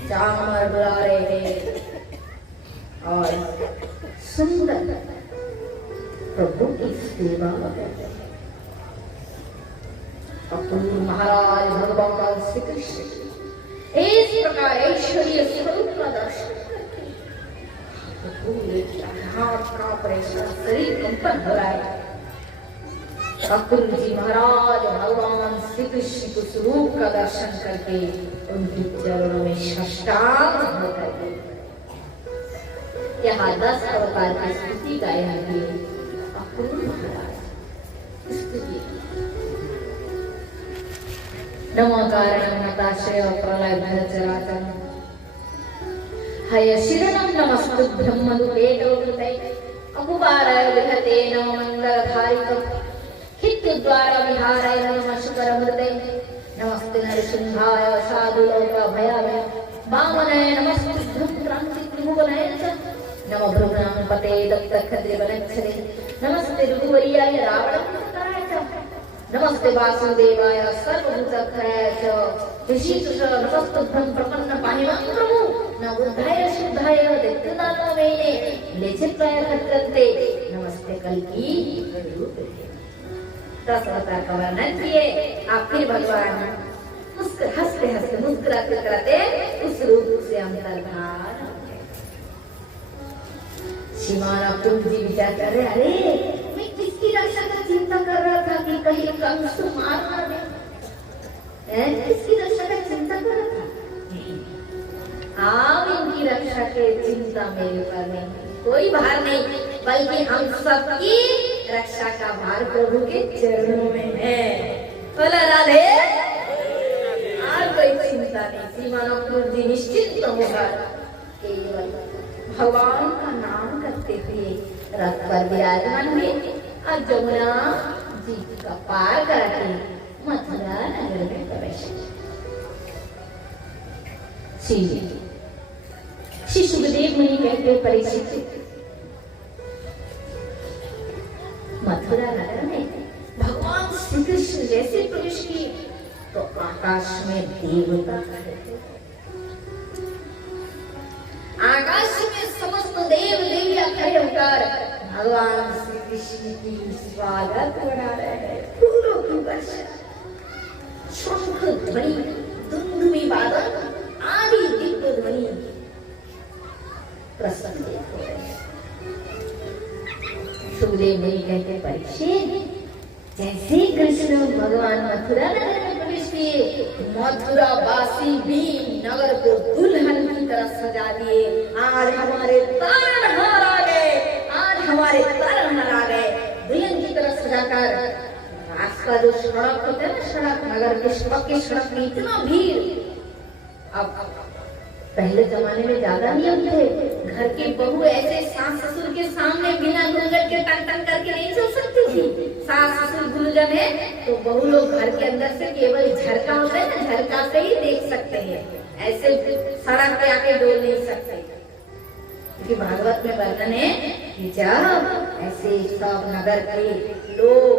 चामर बुला रहे हैं और सुंदर प्रभु की सेवा करते हैं। अपूर्व महाराज भगवान श्री कृष्ण इस प्रकार ऐश्वर्य स्वरूप का दर्शन करके हाथ का परेशान शरीर कंपन हो रहा है। अपूर्व जी महाराज भगवान श्री कृष्ण के स्वरूप का दर्शन करके उनके चरणों में साष्टांग होकर गए। यहाँ 10 अवतार की स्तुति गायन हुई। अपूर्व महाराज स्तुति नमो कारणं नताश्रय प्रलय भयचराचरं हय शिरणं नमस्तुभ्यं मधुपेटोकृते अकुबाराय विहते नमो मङ्गलधारिकं हित्युद्वार विहाराय नमः शुकरमृते नमस्ते नरसिंहाय साधुलोकभयाभय वामनाय नमस्तुभ्यं क्रान्तित्रिभुवनाय च नमो भृगुनामपते दत्तखद्रिवनच्छदे नमस्ते रघुवर्याय रावणपुत्राय च नमस्ते वासुदेवाय सर्वभूतधराय च ऋषितुष नमस्तुभ्यं प्रपन्न पाहिमां प्रभु न बुद्धाय शुद्धाय दैत्यदानो मेने लेचित्राय खत्रन्ते नमस्ते कल्की रूपे। 10 अवतार का वर्णन किए। आप फिर भगवान हंसते हंसते मुस्कुराते कराते उस रूप से अंतर्धान। श्रीमान अपूर्व जी विचार कर रहे, अरे मैं किसकी रक्षा का चिंता कर रहा था कि कहीं कंस मार ना दे। किसकी रक्षा का चिंता कर रहा था? आप इनकी रक्षा के चिंता मेरे पर नहीं, कोई भार नहीं, बल्कि हम सबकी रक्षा का भार प्रभु के चरणों में है। बोला राधे। और कोई चिंता नहीं। श्रीमान अपूर्व जी निश्चिंत होकर केवल भगवान का नाम करते हुए रथ पर विराजमान हुए और जमुना जी का पार करके मथुरा नगर में प्रवेश किया। श्री सुखदेव मुनि कहते परीक्षित, मथुरा नगर में भगवान श्री कृष्ण जैसे प्रवेश किए तो आकाश में देवता खड़े थे। आकाश में समस्त देव देवियां खड़े होकर भगवान श्री कृष्ण की स्वागत बना रहे हैं। फूलों की वर्षा, शंख ध्वनि, दुंदुभी वादन आदि दिव्य ध्वनि प्रसन्न हो रहे हैं। सुखदेव मुनि कहते परीक्षित, जैसे कृष्ण भगवान मथुरा नगर में प्रवेश किए, मथुरा वासी भी नगर को दुल्हन की तरह सजा दिए। आज हमारे तारणहार आ गए, आज हमारे तारणहार आ गए। दुल्हन की तरह सजाकर रास्ता जो सड़क होता है ना, सड़क नगर के सड़क में इतना भीड़। अब पहले जमाने में ज्यादा नियम थे। घर की बहू ऐसे सास ससुर के सामने बिना घूंघट के टन टन करके नहीं चल सकती थी। सास ससुर गुलजन है तो बहू लोग घर के अंदर से केवल झरका होता है ना, झरका से ही देख सकते हैं, ऐसे सड़क पे आके डोल नहीं सकते। क्योंकि भागवत में वर्णन है कि जब ऐसे सब नगर के लोग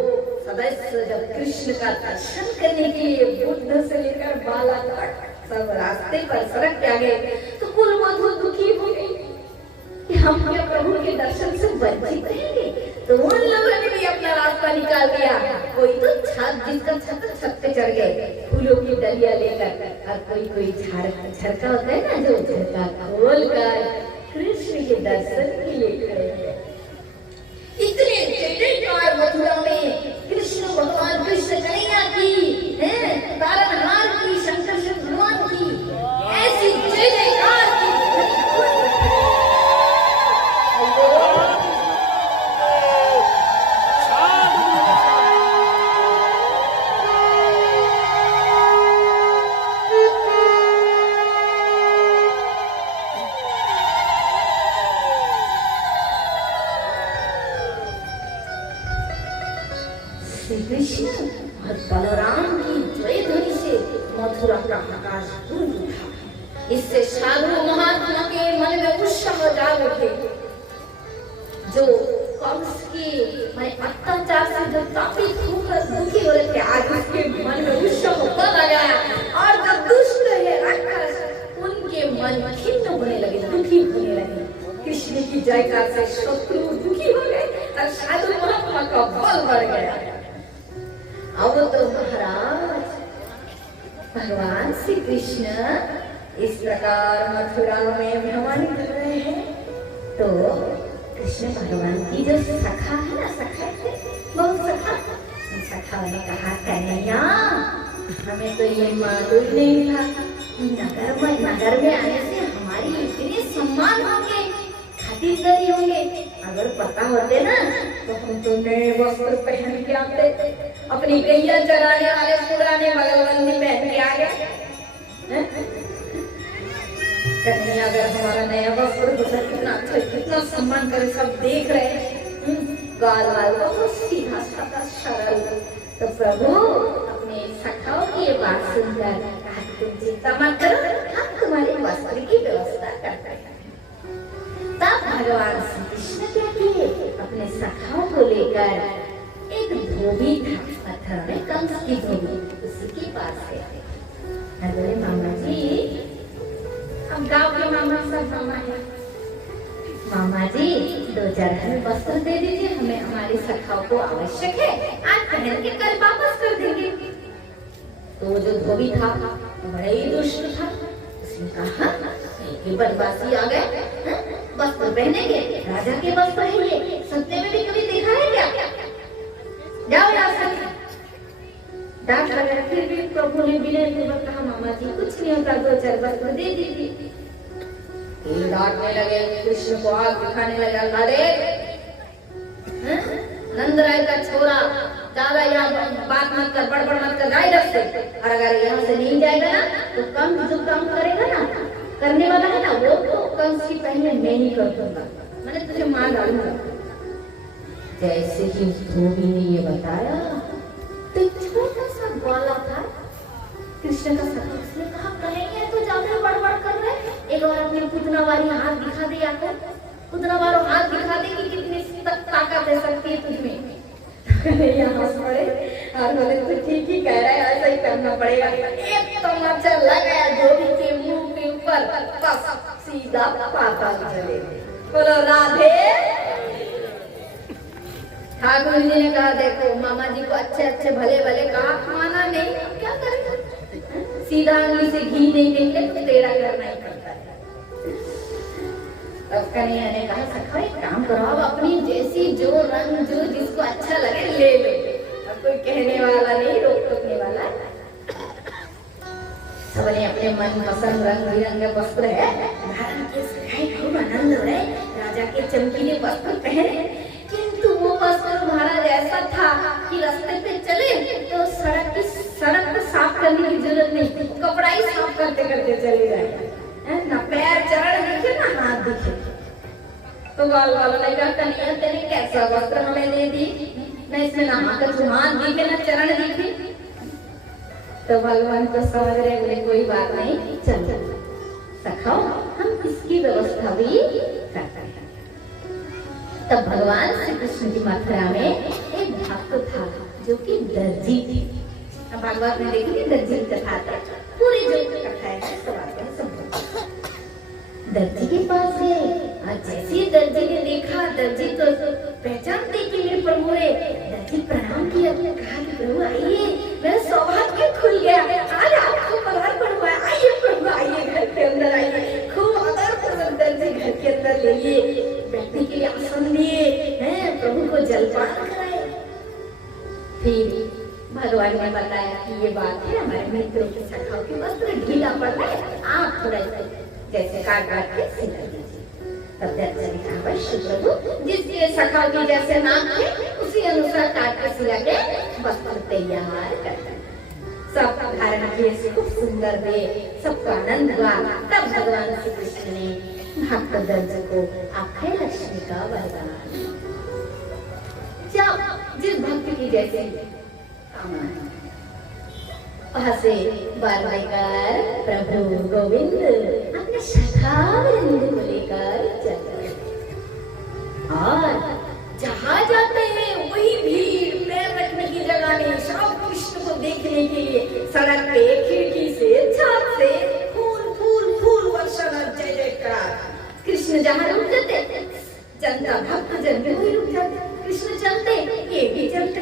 सदस्य जब कृष्ण का दर्शन करने के लिए बुद्ध से लेकर बालक तक सब रास्ते पर सड़क पे आ गए तो कुल मधु दुखी हो गई कि हम क्या प्रभु के दर्शन से वंचित रहेंगे। तो उन लोगों ने भी अपना रास्ता निकाल दिया। कोई तो छत छत पे चढ़ गए फूलों की डलिया लेकर, और कोई झरका होता है ना, जो झरका खोल कर कृष्ण के दर्शन के लिए खड़े हैं। इतने जयकार मथुरा में कृष्ण भगवान कृष्ण कन्हैया की, तारणहार की, शंकर भगवान की ऐसी जय जयकार की। और बलराम की जय ध्वनि से मथुरा का आकाश गूंज उठा। इससे साधु महात्मा के मन में उत्साह जाग उठे। जो कंस के अत्याचार से जो तापित होकर दुखी हो रहे थे, आज उसके मन में उत्साह बल आ गया। और जो दुष्ट है राक्षस, उनके मन खिन्न होने लगे, दुखी होने लगे। कृष्ण की जयकार से शत्रु दुखी हो गए और साधु महात्मा का बल बढ़ गया। अब तो महाराज भगवान श्री कृष्ण इस प्रकार मथुरा में भ्रमण कर रहे हैं, तो कृष्ण भगवान की जो सखा है ना, सखा थे बहुत सखा ने कहा, कन्हैया हमें तो ये मालूम नहीं था कि नगर में आने से हमारी इतने सम्मान होंगे, खातिरदारी होंगे। अगर पता होते ना तो हम तो नए वस्त्र पहन के आते, अपनी गैया चराने वाले पुराने बगलबंदी पहन के आ गए। कन्हैया अगर हमारा नया वस्त्र होता कितना अच्छा, कितना सम्मान करे, सब देख रहे हैं। गाल वाल बहुत सीधा साधा सरल। तो प्रभु अपने सखाओं की ये बात सुनकर कहा, तुम चिंता मत करो, हम तुम्हारे वस्त्र की व्यवस्था करते हैं। तब भगवान श्री कृष्ण क्या किए, अपने सखाओं को लेकर एक धोबी था पत्थर में, कंस की धोबी, उसी के पास से अरे मामा जी, हम गाँव के मामा सब मामा है, मामा जी 2-4 हमें वस्त्र दे दीजिए, हमें हमारी सखाओं को आवश्यक है, आज पहन के कल वापस कर देंगे। तो जो धोबी था बड़ा ही दुष्ट था, उसने कहा ये बदमाशी आ गए, वस्त्र पहनेंगे, राजा के वस्त्र है ये, सपने में भी कभी देखा है क्या? जाओ यहाँ से। डांट लगा, फिर भी प्रभु ने विनय पूर्वक कहा, मामा जी कुछ नहीं होता, 2-4 वस्त्र दे दीजिए। डांटने लगे, कृष्ण को आग दिखाने लगा, अरे नंदराय का छोरा, ज्यादा यहाँ बात मत कर, बड़बड़ मत कर, गाय रख से। और अगर यहाँ से नहीं जाएगा ना तो कम जो काम करेगा ना, करने वाला है ना, वो तो कंस की पहले मैं ही कर दूंगा, मैंने तुझे मार डालूंगा। जैसे ही धोबी ने ये बताया तो छोटा सा ग्वाला था कृष्ण का सखा, उसने कहा, कहेंगे तो ज्यादा बड़बड़ कर रहे, एक बार अपने पुतना वाली हाथ दिखा दे, आकर पुतना वालों हाथ दिखा दे कि कितनी ताकत है, शक्ति है तुझमें। यहाँ पड़े और बोले तो ठीक ही कह रहा है, ऐसा ही करना पड़ेगा। एक तमाचा लगाया धोबी के मुंह के ऊपर, बस सीधा पाताल चले। बोलो राधे। ठाकुर जी ने कहा, देखो मामा जी को अच्छे अच्छे भले भले कहा, माना नहीं, क्या करें, सीधा अंगली से घी नहीं देंगे तो तेरा करना ही पड़ता है। तब कन्हैया ने कहा, सखा एक काम करो, अब अपनी जैसी जो रंग जो जिसको अच्छा लगे ले लो, अब कोई कहने वाला नहीं, रोक टोकने वाला। सबने अपने मन पसंद रंग बिरंगे वस्त्र है धारण के सखाए, खूब आनंद हो रहे, राजा के चमकीले वस्त्र पहने। किंतु वो वस्त्र महाराज ऐसा था कि रास्ते पे चले तो सड़क को साफ करने की जरूरत नहीं, कपड़ा ही साफ करते करते चले जाए, ना पैर चरण दिखे ना हाथ दिखे। तो वाल वालों ने कहा, कन्हैया तेने कैसा वस्त्र हमें दे दी, न इसमें ना हाथ दिखे ना चरण दिखे। तो भगवान तो समझ रहे, बोले कोई बात नहीं, चलो सखाओ हम इसकी व्यवस्था भी करते हैं। तब भगवान श्री कृष्ण की मथुरा में एक भक्त था जो कि दर्जी थी। अब भागवत में देखिए दर्जी कथा था, पूरी जो कथा है सब दर्जी के पास है। और जैसे दर्जी ने देखा, दर्जी तो पहचानते कि मेरे प्रभु है, दर्जी प्रणाम किया, कहा कि प्रभु आइए, मेरा सौभाग्य खुल गया, आज आपको पधार हुआ, आइए प्रभु आइए, घर के अंदर आइए। खूब आदर पूर्वक दर्जी घर के अंदर ले लिए, बैठने के लिए आसन दिए हैं, प्रभु को जलपान कराए। फिर भगवान ने बताया कि ये बात है, हमारे मित्रों के सखाओं के वस्त्र ढीला पड़ रहा है, आप थोड़ा जैसे काट के सिला दीजिए। तब दर्जी ने कहा, अवश्य प्रभु, जिसके सखाओं की जैसे नाम थे उसी अनुसार काट के सिला के वस्त्र तैयार करता। सब धारण किए, खूब सुंदर दे, सबको आनंद हुआ। तब भगवान श्री कृष्ण ने भक्त दर्जी को अक्षय लक्ष्मी का वरदान, जब जिस भक्त की जैसे वहां से बार लेकर प्रभु गोविंद अपने सखा वृंद को लेकर चलते और जहाँ जाते हैं वही भीड़ पैर रखने की जगह नहीं। श्री कृष्ण को देखने के लिए सड़क पे खिड़की से छत से फूल फूल फूल वर्षा जय जयकार। कृष्ण जहाँ रुक जाते जनता भक्त जन भी वही रुक जाते। कृष्ण चलते ये भी चलते।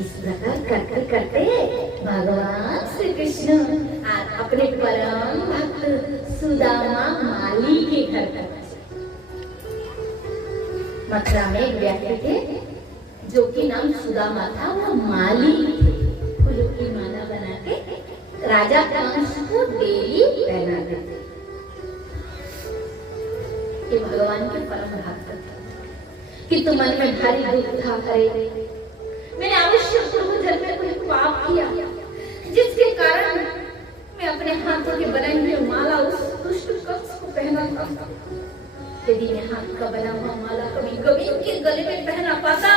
इस प्रकार करते करते भगवान श्री कृष्ण अपने परम भक्त सुदामा माली के घर पहुंचे। मथुरा में एक व्यक्ति थे जो कि नाम सुदामा था, वो माली थे। फूलों की माला बना के राजा कंस को डेली पहनाते थे। ये भगवान के परम भक्त थे। कि तुम मन में भारी दुख था, करे मैंने अवश्य पूर्व जन्म में कोई पाप किया जिसके कारण मैं अपने हाथों के बनाए हुए माला उस दुष्ट कंस को पहना था। यदि मैं हाथ का बना हुआ माला कभी कभी उनके गले में पहना पाता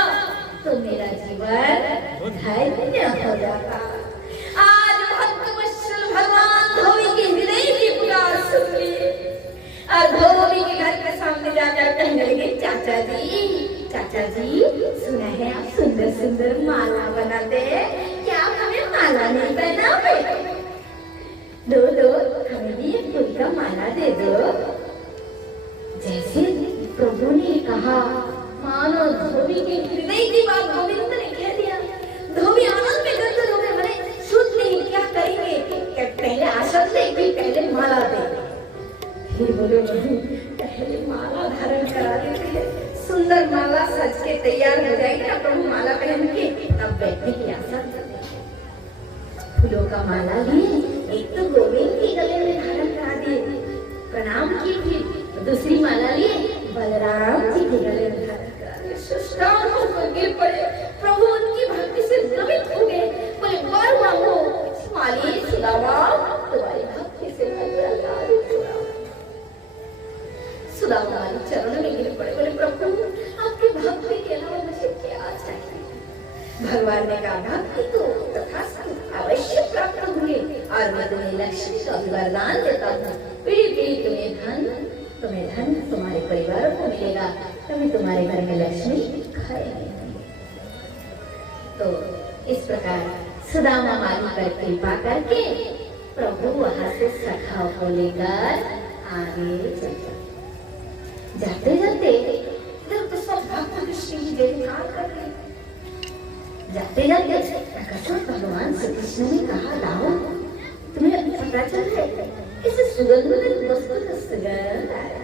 तो मेरा जीवन धन्य हो जाता। आज भक्त वत्सल भगवान धोबी के हृदय की पुकार सुन ली और धोबी के घर के सामने जाकर कहने लगे, चाचा जी सुना है आप सुंदर सुंदर माला बनाते हैं, क्या आप हमें माला नहीं पहनाओगे? दो हमें भी एक फूल का माला दे दो। जैसे प्रभु ने कहा मानो धोबी के हृदय की बात गोविंद ने कह दिया। धोबी आनंद में गदगद हो गए। मैंने सुन नहीं क्या करेंगे, पहले आसन दे कि पहले माला दे। फिर बोले पहले माला धारण करा देते हैं, सुंदर माला सज के तैयार हो जाएगी ना प्रभु माला पहन के, तब बैठने की आशा। फूलों का माला लिए, एक तो गोविंद के गले में धारण करा दिए, प्रणाम किए। फिर दूसरी माला लिए बलराम जी के गले में धारण करा दिए। साष्टांग होकर गिर पड़े। प्रभु उनकी भक्ति से द्रवित हो गए। बोले वर मांगो माली सुदामा, तुम्हारी भक्ति से सुदामा चरणों में गिर पड़े। बोले प्रभु आपकी भक्ति के अलावा मुझे क्या चाहिए? भगवान ने कहा भक्ति तो तथास्तु अवश्य प्राप्त होंगे और मैं तुम्हें लक्ष्मी का वरदान देता हूँ। पीढ़ी पीढ़ी तुम्हें धन तुम्हारे परिवार को मिलेगा, कभी तुम्हारे घर में लक्ष्मी खाएगी। तो इस प्रकार सुदामा माली पर कृपा करके प्रभु वहां से सखाओं को लेकर आगे चलते। जाते जाते इधर तो सब भक्त कृष्ण की जयकार कर रहे। जाते जाते भगवान श्री कृष्ण ने कहा, लाओ तुम्हें पता चल रहा है इसे सुगंधित वस्तु का सुगंध आया।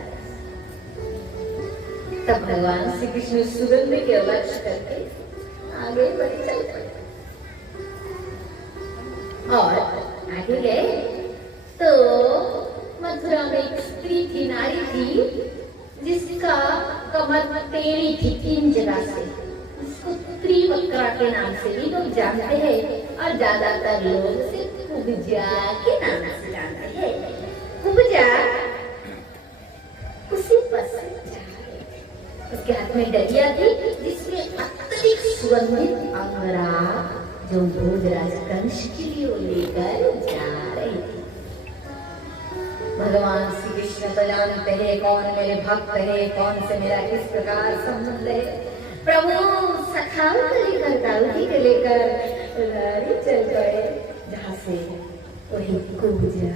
तब भगवान श्री कृष्ण सुगंध के लक्ष्य करके आगे बढ़े चल पड़े। और आगे गए तो मथुरा में एक स्त्री थी, नारी थी, जिसका कमर टेढ़ी थी 3 जगह से। उसको त्रिवक्रा के नाम से भी लोग जानते हैं और ज्यादातर लोग उसे कुब्जा के नाम से जानते हैं। कुब्जा उसी पर से जा रही थी। उसके हाथ में डलिया थी जिसमें अत्यधिक सुगंधित अंगरा जो भोजराज कंस के लिए वो लेकर जा रही थी। भगवान श्री कृष्ण तो जानते हैं कौन मेरे भक्त है, कौन से मेरा किस प्रकार संबंध है। प्रभु सखाओं को लेकर दाऊदी को लेकर चल गए जहाँ से वही कुब्जा।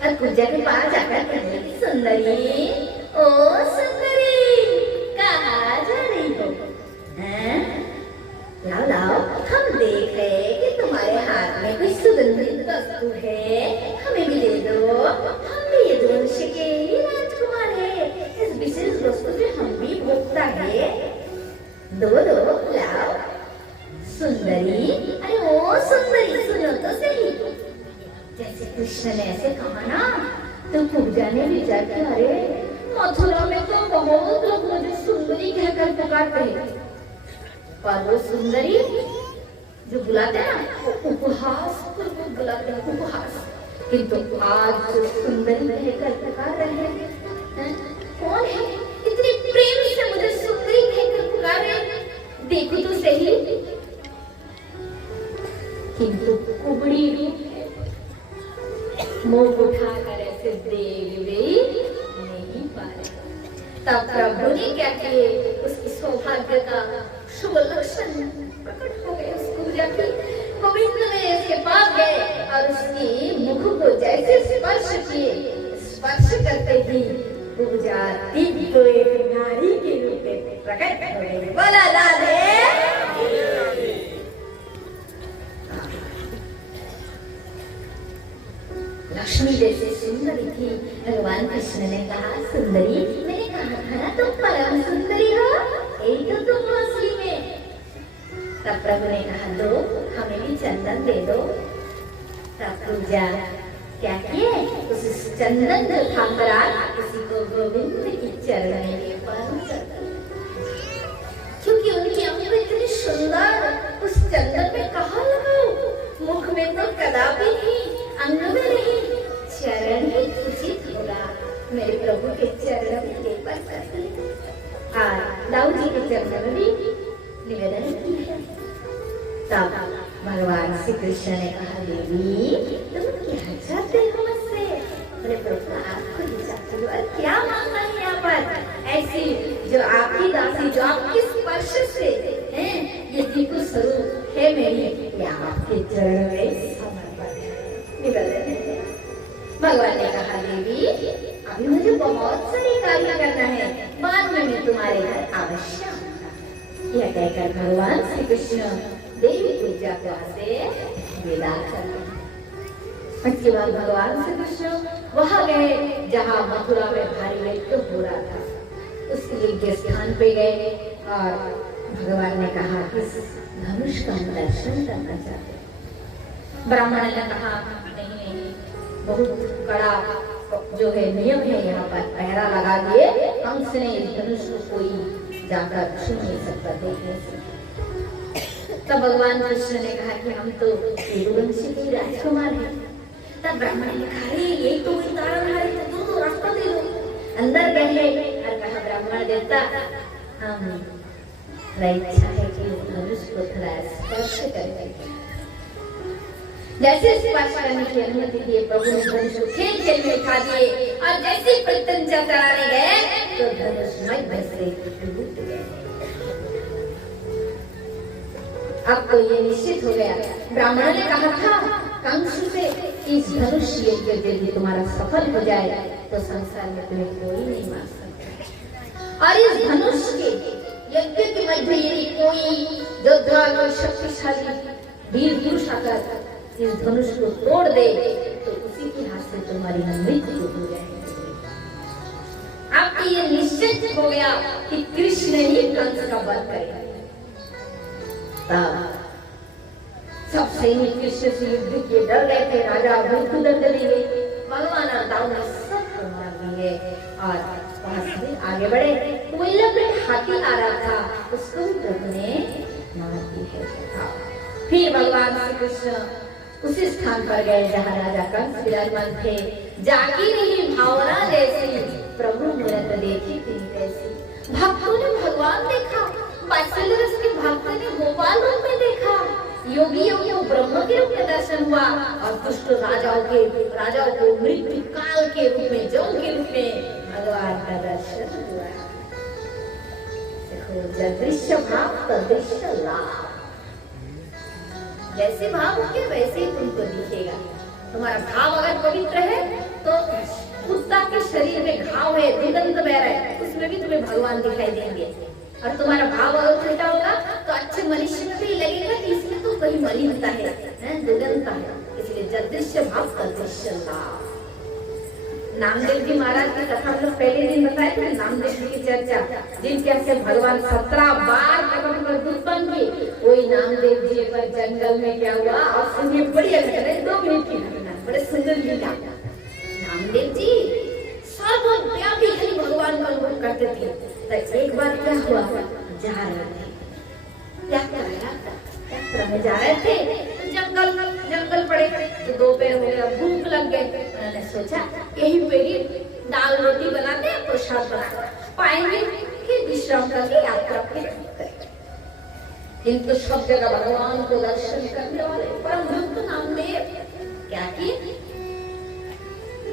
और कुब्जा के पास जाकर कहने लगी, सुंदरी ओ सुंदरी कहाँ जा रही हो? लाओ लाओ हम देख रहे कि तुम्हारे हाथ में कोई सुगंधित वस्तु है, हमें भी दे दो। हम भी ये वंश के ही राजकुमार है, इस विशेष वस्तु से हम भी भोक्ता है। दो लाओ। सुंदरी अरे ओ सुंदरी सुनो तो सही। जैसे कृष्ण ने ऐसे कहा ना तो कुब्जा ने विचार किया, अरे मथुरा में तो बहुत लोग मुझे सुंदरी कहकर पुकारते हैं, पर वो सुंदरी जो बुलाते हैं ना उपहास पूर्वक बुलाते हैं, उपहास। किंतु आज जो सुंदरी कहकर पुकार रहे हैं कौन है? इतने प्रेम से मुझे सुंदरी कहकर पुकार रहे हैं देखो तो सही, किंतु कुबड़ी रूप है, मुंह उठाकर ऐसे देख भी नहीं पा रहे। तब प्रभु ने क्या किए, उसकी सौभाग्य का शुभ लक्षण प्रकट हो गए। उसको जाके गोविंद ने इसके पास गए और उसकी मुख को जैसे स्पर्श किए, स्पर्श करते ही पूजा दिव्य एक नारी के रूप में प्रकट हो गई। बोला राधे। लक्ष्मी जैसे सुंदरी थी। भगवान कृष्ण ने कहा, सुंदरी, मैंने कहा था ना तुम परम सुंदरी हो, यही तो तुम हो असली में। तब प्रभु ने कहा, दो, हमें भी चंदन दे दो। तब पूजा क्या किए, उस चंदन को खाकर उसी को गोविंद की चरण में अर्पण कर दिया। क्योंकि उनकी अंग इतनी सुंदर, उस चंदन में कहाँ लगाओ, मुख में तो कदापि नहीं, अंग में नहीं, चरण ही उचित होगा। मेरे प्रभु के चरण में लेकर करते दाऊ जी के चरण में भी निवेदन की है। तब भगवान श्री कृष्ण ने कहा, देवी तुम क्या चाहते हो मुझसे? मेरे प्रभु आपको ही चाहते हो, और क्या मांगना है यहाँ पर? ऐसी जो आपकी दासी, जो आपके स्पर्श से है, ये दिव्य स्वरूप है मेरी, या आपके चरण में समर्पण है, निवेदन है। भगवान ने कहा, देवी अभी मुझे बहुत सारे कार्य करना है, बाद में मैं तुम्हारे घर अवश्य आऊंगा। यह कहकर भगवान श्री कृष्ण देवी पूजा को से विदा कर दिया। इसके बाद भगवान श्री कृष्ण वहां गए जहाँ मथुरा में भारी यज्ञ हो रहा था। उस यज्ञ स्थान पे गए और भगवान ने कहा कि धनुष का दर्शन करना चाहते हैं। ब्राह्मण ने कहा, नहीं, बहुत कड़ा जो है नियम है, यहाँ पर पहरा लगा दिए, हमसे इस धनुष को कोई जाकर छू नहीं सकता, देखने से। तब भगवान कृष्ण ने कहा कि हम तो यदुवंशी के राजकुमार हैं। तब ब्राह्मण ने कहा, यही तो उदाहरण है, तो रास्ता दे दो। अंदर गए और कहा, ब्राह्मण देवता, हम इच्छा है कि धनुष को थोड़ा स्पर्श करें। जैसे स्पर्श करने की अनुमति दिए, प्रभु ने धनुष को खेल में उठा दिए और जैसे प्रत्यंचा चढ़ाने गए तो धनुष मध्य से टूट गए। अब तो ये निश्चित हो गया, ब्राह्मण ने कहा था कंस से, इस धनुष यज्ञ यदि तुम्हारा सफल हो जाए तो संसार में तुम्हें कोई नहीं मार सकता। और इस धनुष के यज्ञ के मध्य यदि कोई योद्धा, कोई शक्तिशाली वीर पुरुष आकर इस धनुष को तोड़ दे तो उसी के हाथ से तुम्हारी मृत्यु हो जाएगी। अब ये निश्चित हो गया कि कृष्ण ही कंस का वध करेगा। तब सब सैनिक कृष्ण से युद्ध के डर गए थे, राजा मृत्युदंड दिए, भगवान और दाऊ ने सबको मार दिए और वहां से आगे बढ़े। कोयलपेट हाथी आ रहा था, उसको भी प्रभु ने मार दिया। फिर भगवान श्री कृष्ण उसी स्थान पर गए जहाँ राजा कंस विराजमान थे। जागी नहीं भावना जैसी प्रभु मूरत देखी थी तैसी। भक्तों ने भगवान देखा, वात्सल्य रस के भक्तों ने गोपाल रूप में देखा, योगियों को ब्रह्म के रूप में दर्शन हुआ और दुष्ट राजाओं को मृत्यु काल के रूप में, जम के रूप में भगवान का दर्शन हुआ। देखो, जदृश्य भाव तदृश्य लाभ। जैसे भाव होंगे वैसे ही तुमको दिखेगा। तुम्हारा भाव अगर पवित्र है तो कुत्ता के शरीर में घाव है, दुर्गंध बह रहा है, उसमें भी तुम्हें भगवान दिखाई देंगे। और तुम्हारा भाव अगर उल्टा होगा तो अच्छे मनुष्य में भी लगेगा कि इसमें तो कोई मलिनता है, दुर्गंधता है। इसलिए जदृश्य भाव तदृश्य लाभ। नामदेव जी महाराज की कथा हम लोग पहले दिन बताए थे, नामदेव जी की चर्चा, जिनके से भगवान 17 बार प्रकट कर उत्पन्न किए। वही नामदेव जी पर जंगल में क्या हुआ और सुनिए, बड़ी घटना, 2 मिनट की घटना, बड़े सुंदर लीला। नामदेव जी सर्वव्यापी हरि भगवान का अनुभव करते थे। तो एक बार क्या हुआ, जा रहे थे, यात्रा में जा रहे थे, जंगल पड़े तो दोपहर हो गया, भूख लग गए। उन्होंने सोचा यही पे ही दाल रोटी बनाते हैं, प्रसाद बना पाएंगे, फिर विश्राम करके यात्रा पे किंतु सब जगह भगवान को दर्शन करने वाले परम भक्त नामदेव क्या किए,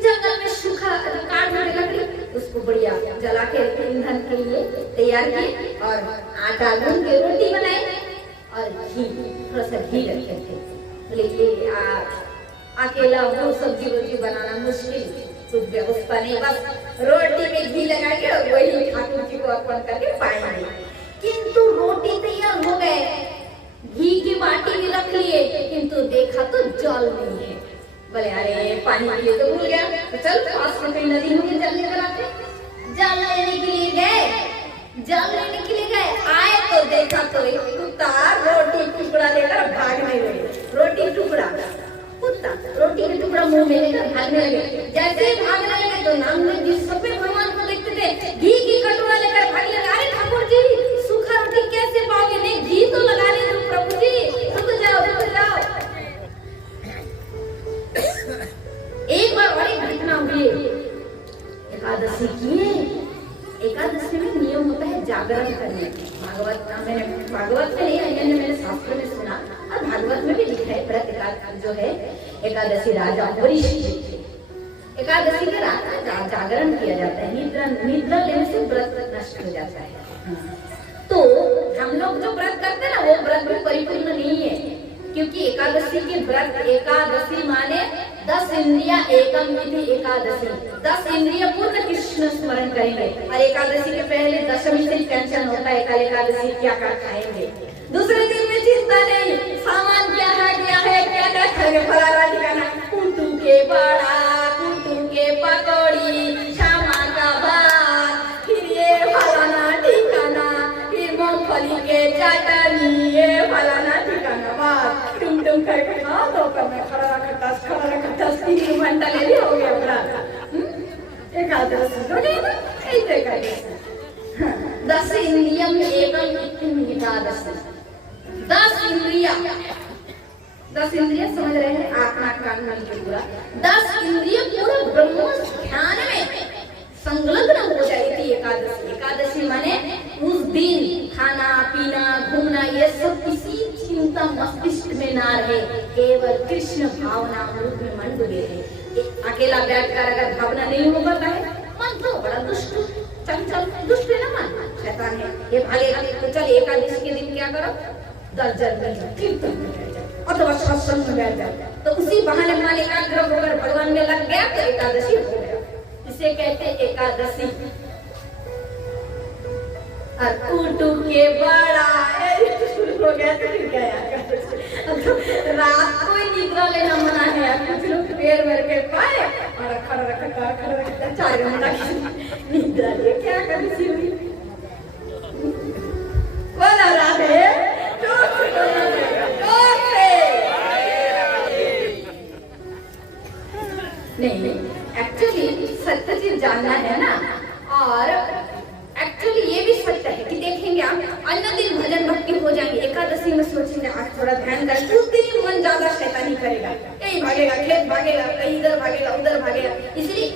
जंगल में सूखा काट में लकड़ी उसको बढ़िया जला के ईंधन के लिए तैयार किए और आटा गूंद के रोटी बनाई और घी, थोड़ा सा घी रखे थे। बोले ये अकेला वो सब्जी रोटी बनाना मुश्किल, कुछ व्यवस्था नहीं, बस रोटी में घी लगा के और वही ठाकुर जी को अर्पण करके पाएंगे। किंतु रोटी तैयार हो गए, घी की बाटी भी रख लिए, किंतु देखा तो जल नहीं है। बोले अरे पानी पिए तो भूल गया, तो चल पास में कहीं नदी होगी जल लेकर आते। जल लेने के लिए गए, जल लेने के लिए गए, आए तो देखा तो एक कुत्ता रोटी टुकड़ा लेकर भागने लगे। रोटी टुकड़ा, कुत्ता रोटी का टुकड़ा मुंह में लेकर भागने लगे। जैसे ही भागने लगे तो नामदेव जी सब भगवान को देखते थे, घी की कटोरा लेकर भागने लगे। अरे ठाकुर जी सूखा रोटी कैसे पाओगे, नहीं घी तो लगाने दो प्रभु जी, रुक जाओ रुक जाओ। एक बार और एक घटना हुई, एकादशी की। एकादशी में नियम होता है जागरण करने। भागवत में नहीं, अन्य मेरे शास्त्र में सुना और भागवत में भी लिखा है। व्रत एकादशी जो है, एकादशी राजा वरिष्ठ एकादशी के रात जागरण किया जाता है। निद्रा लेने से व्रत नष्ट हो जाता है। तो हम लोग जो व्रत करते हैं ना, वो व्रत भी परिपूर्ण नहीं है, क्योंकि एकादशी के व्रत, एकादशी माने 10 इंद्रिया एकम विधि एकादशी, 10 इंद्रिय पूर्ण कृष्ण स्मरण करेंगे। और एकादशी के पहले दशमी से टेंशन होता है, कल एकादशी क्या क्या खाएंगे, दूसरे दिन में चिंता नहीं, सामान क्या है क्या खाएंगे, फलाना ठिकाना, कुटू के बड़ा, कुटू के पकौड़ी, शामा का भात, फिर ये फलाना ठिकाना, फिर मूंगफली के चटनी, ये फलाना ठिकाना, बात तुम करके खाओ। तो कब मैं खड़ा रखा 3 घंटा ले लिया, हो गया अपना एकादशी हो गई ना, ऐसे करके 10 इंद्रियम एकम एकादशी। 10 इंद्रिय समझ रहे हैं, आँख नाक कान मन के पूरा 10 इंद्रिय पूरा ब्रह्म ध्यान में संलग्न हो जाती एकादशी। एकादशी माने उस दिन खाना पीना घूमना ये सब किसी चिंता मस्तिष्क में ना रहे, केवल कृष्ण भावना रूप में मन डूबे रहे। अकेला बैठकर अगर भावना नहीं हो पाता है, मन तो बड़ा दुष्ट चंचल दुष्ट है ना, मन शैतान है, ये भागेगा। तो चल एकादशी के दिन क्या करो, दर्जन में कीर्तन में बैठ जाओ अथवा सत्संग में बैठ जाओ, तो उसी बहाने मन एकाग्र होकर भगवान में लग गया तो एकादशी हो गया। इसे कहते एकादशी। और कुटू के बड़ा हो गया तो फिर गया। रात को ही निद्रा लेना मना है, कुछ लोग पैर भर के पाए और खड़ा रखा 4 घंटा की निद्रा ले, क्या करी हुई बोला राधे नहीं, एक्चुअली सत्य चीज जानना है ना। और एक्चुअली ये भी सत्य है कि देखेंगे आप अन्य दिन भजन भक्ति हो जाएंगे, एकादशी में सोचेंगे आज थोड़ा ध्यान कर, उस दिन मन ज्यादा शैतानी करेगा, कहीं भागेगा, खेत भागेगा, कहीं इधर भागेगा उधर भागेगा। इसलिए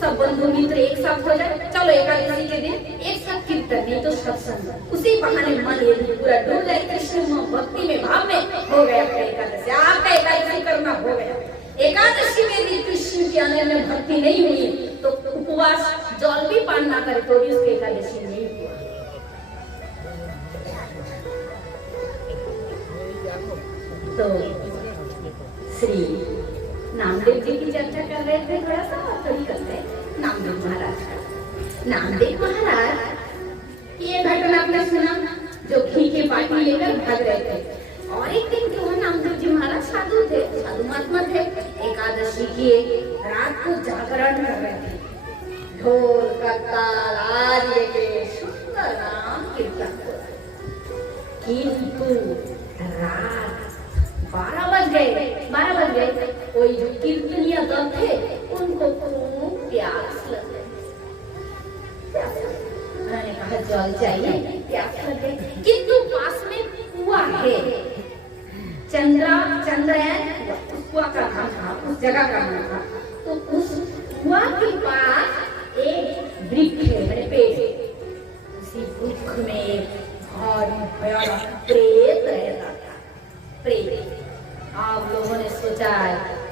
सब बंधु मित्र एक साथ हो जाए, चलो एकादशी के दिन एक साथ कीर्तन नहीं तो सत्संग, उसी बहाने मन ये पूरा डूब जाए कृष्ण भक्ति में भाव में, हो गया आपका एकादशी। आपका एकादशी करना हो गया। एकादशी में भी कृष्ण की अनन्य भक्ति नहीं हुई तो उपवास जल भी पान ना करे तो भी उसकी एकादशी नहीं हुआ। तो श्री नामदेव जी की चर्चा कर रहे थे, थोड़ा सा थोड़ी करते हैं नामदेव महाराज का। नामदेव महाराज ये घटना आपने सुना, जो घी के बाटी लेकर भाग रहे थे। और एक दिन क्यों नामदेव जी महाराज साधु थे, साधु महात्मा थे, एकादशी की रात को जागरण कर रहे थे, ढोल करताल आदि के सुंदर नाम कीर्तन हो रहा है। किंतु रात 12 बज गए, कोई जो कीर्तनिया दल थे उनको खूब प्यास लग गई। उन्होंने कहा जल चाहिए, प्यास लग गई, किंतु पास में कुआं है, चंद्रयान कुआं का नाम था, उस जगह का नाम था। तो उस कुआं के पास एक वृक्ष है, पेड़, उसी वृक्ष में और भयानक प्रेत रहता था। प्रेत। आप लोगों ने सोचा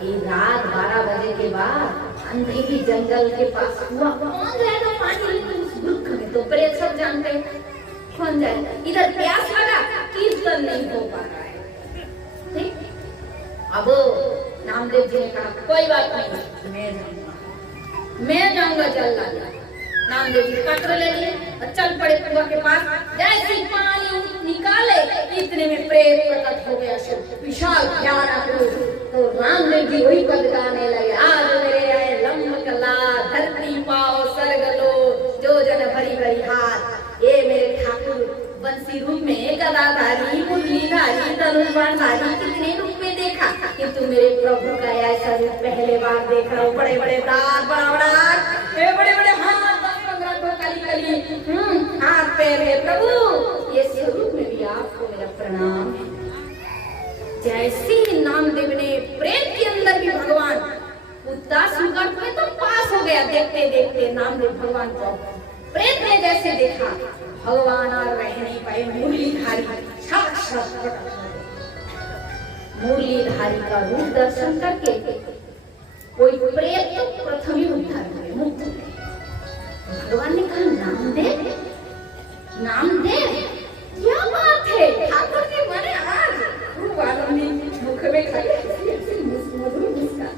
कि रात 12 बजे के बाद अंधेरी जंगल के पास हुआ कौन जाएगा पानी लेने उस वृक्ष में, तो प्रेत सब जानते हैं कौन जाए। इधर प्यास लगा, कीर्तन नहीं हो पा रहा है। ठीक, अब नामदेव जी ने कहा कोई बात नहीं, मैं जाऊंगा जल लाने। नामदेव जी पत्र ले लिए और चल पड़े कुआं के पास। जैसे पानी निकाले इतने में प्रेत प्रकट हो गया, विशाल भयानक रूप। तो रामदेव जी वही पद गाने लगे, आज मेरे आए लंब कला धरती पाओ सर्ग लो, जो जन भरी भरी हाथ। ये मेरे ठाकुर बंसी रूप में गदाधारी मुरलीधारी धनुर्बाणधारी कितने रूप में देखा, किंतु मेरे प्रभु का ऐसा रूप पहले बार देख रहा हूँ। बड़े बड़े दांत, बड़ा बड़ा बड़े बड़े हाथ, हाथ पैर है प्रभु, ये स्वरूप में भी आपको मेरा प्रणाम है। जैसे ही नामदेव ने प्रेम के अंदर भी भगवान उदास होकर में तो पास हो गया। देखते देखते नामदेव भगवान को प्रेम ने जैसे देखा, भगवान और रह नहीं पाए। मुरलीधारी साक्षात मुरलीधारी का रूप दर्शन करके कोई प्रेत तो प्रथम ही उद्धार हुए, मुक्त हुए। भगवान ने कहा नामदेव, नामदेव क्या बात है, ठाकुर जी मरे आज। मुख में खड़े मधुर मुस्कान।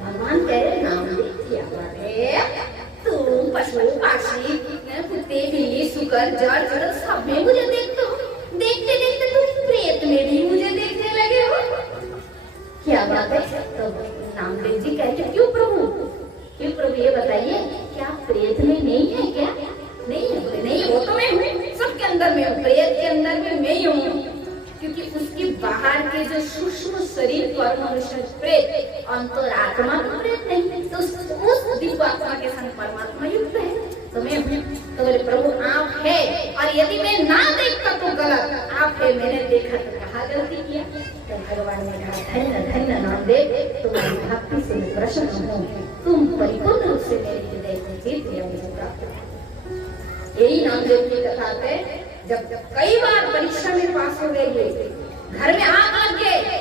भगवान कह रहे नामदेव क्या बात है, तुम पशु पक्षी कुत्ते बिल्ली शुकर जड़ जड़ सब में मुझे देखते हो, देखते देखते तुम प्रेत में भी मुझे देखने लगे हो, क्या बात है। तो नामदेव जी कहते क्यों प्रभु, क्यों प्रभु ये बताइए क्या प्रेत में नहीं है क्या? नहीं है। बोले नहीं, वो तो मैं हूँ, सबके अंदर में हूँ, प्रेत के अंदर में मैं ही हूँ। क्योंकि उसके बाहर के जो सूक्ष्म शरीर पर मनुष्य प्रेत, अंतरात्मा तो प्रेत नहीं, तो उस दिव्य आत्मा के संग परमात्मा युक्त है। तो मैं हूँ। तो बोले प्रभु आप है, और यदि मैं ना देखता तो गलत, आप है मैंने देखा तो कहा गलती किया। तो भगवान ने कहा धन्य धन्य नामदेव, तुम्हारी भक्ति से मैं प्रसन्न हूँ, तुम परिपूर्ण रूप से मेरे हृदय को जीत लिया, मुझे प्राप्त है। यही नामदेव की कथा पे जब कई बार परीक्षा में पास हो गए, घर में आग लग गए,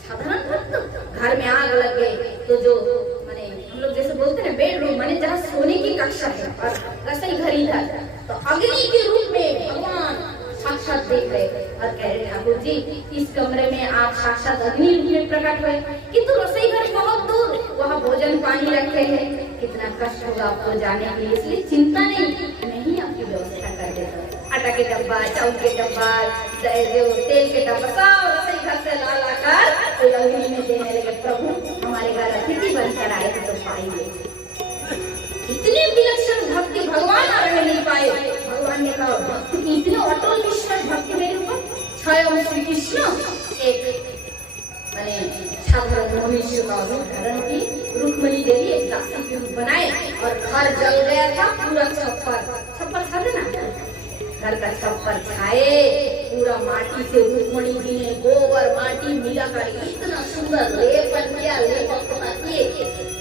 साधारण भक्त घर में आग लग गए, तो जो माने हम लोग जैसे बोलते हैं बेडरूम माने जहाँ सोने की कक्षा है और रसोई घर ही था, तो अग्नि के रूप में भगवान साक्षात देख रहे और कह रहे ठाकुर जी इस कमरे में आप साक्षात अग्नि रूप में प्रकट हुए, किंतु रसोई घर बहुत दूर, वहाँ भोजन पानी रखे हैं, कितना कष्ट होगा आपको जाने के लिए, इसलिए चिंता नहीं आपकी व्यवस्था कर देता। आटा के डब्बा, चावल के डब्बा, जो तेल के डब्बा सब रसोई घर से ला कर तो अग्नि में देने लगे। प्रभु हमारे घर अतिथि बनकर आए थे तो पाएंगे। इतनी विलक्षण भक्ति भगवान रह नहीं पाए। भगवान ने कहा भक्ति की इतनी अटल विश्वास भक्ति मेरे ऊपर स्वयं श्री कृष्ण एक माने साधारण मनुष्य का रूप धारण की, रुक्मिणी देवी एक दासी के रूप बनाए और घर जल गया था। पूरा छप्पर था ना, घर का छप्पर छाए, पूरा माटी से रुक्मिणी जी ने गोबर माटी मिलाकर इतना सुंदर लेपन किया,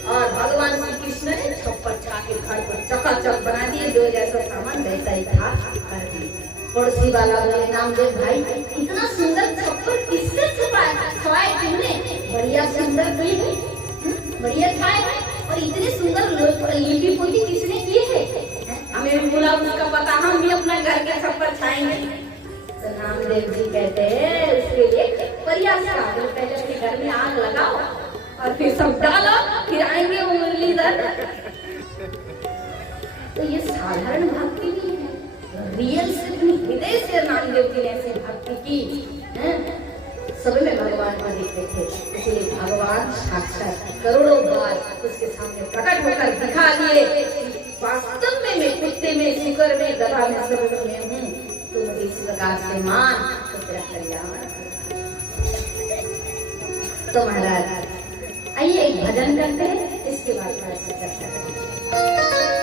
और भगवान श्री कृष्ण ने छप्पर छा के घर को चकाचक बना दिए, जो जैसा सामान वैसा ही था कर दिए। पड़ोसी वाला बोले नामदेव भाई इतना सुंदर छप्पर किससे छुपाए तुमने? बढ़िया सुंदर कोई है, बढ़िया छाए, और इतने सुंदर लिपि पोती किसने किए है? हमें भी बोला उसका पता, हम भी अपना घर के छप्पर छाएंगे। तो नामदेव जी कहते हैं उसके लिए प्रयास करो, पहले अपने घर में आग लगाओ और फिर सब डालो, फिर आएंगे वो मुरलीधर। तो ये साधारण भक्ति नहीं है, रियल से हृदय से नामदेव जी ने ऐसी भक्ति की, सभी में भगवान को देखते थे। इसलिए भगवान साक्षात करोड़ों बार उसके सामने प्रकट होकर दिखा दिए, वास्तव में मैं कुत्ते में, शुकर में, गधा में, सब में हूँ, तो मुझे इस प्रकार से मान तो तेरा कल्याण। तो महाराज आइए एक भजन करते हैं, इसके बाद चर्चा करेंगे।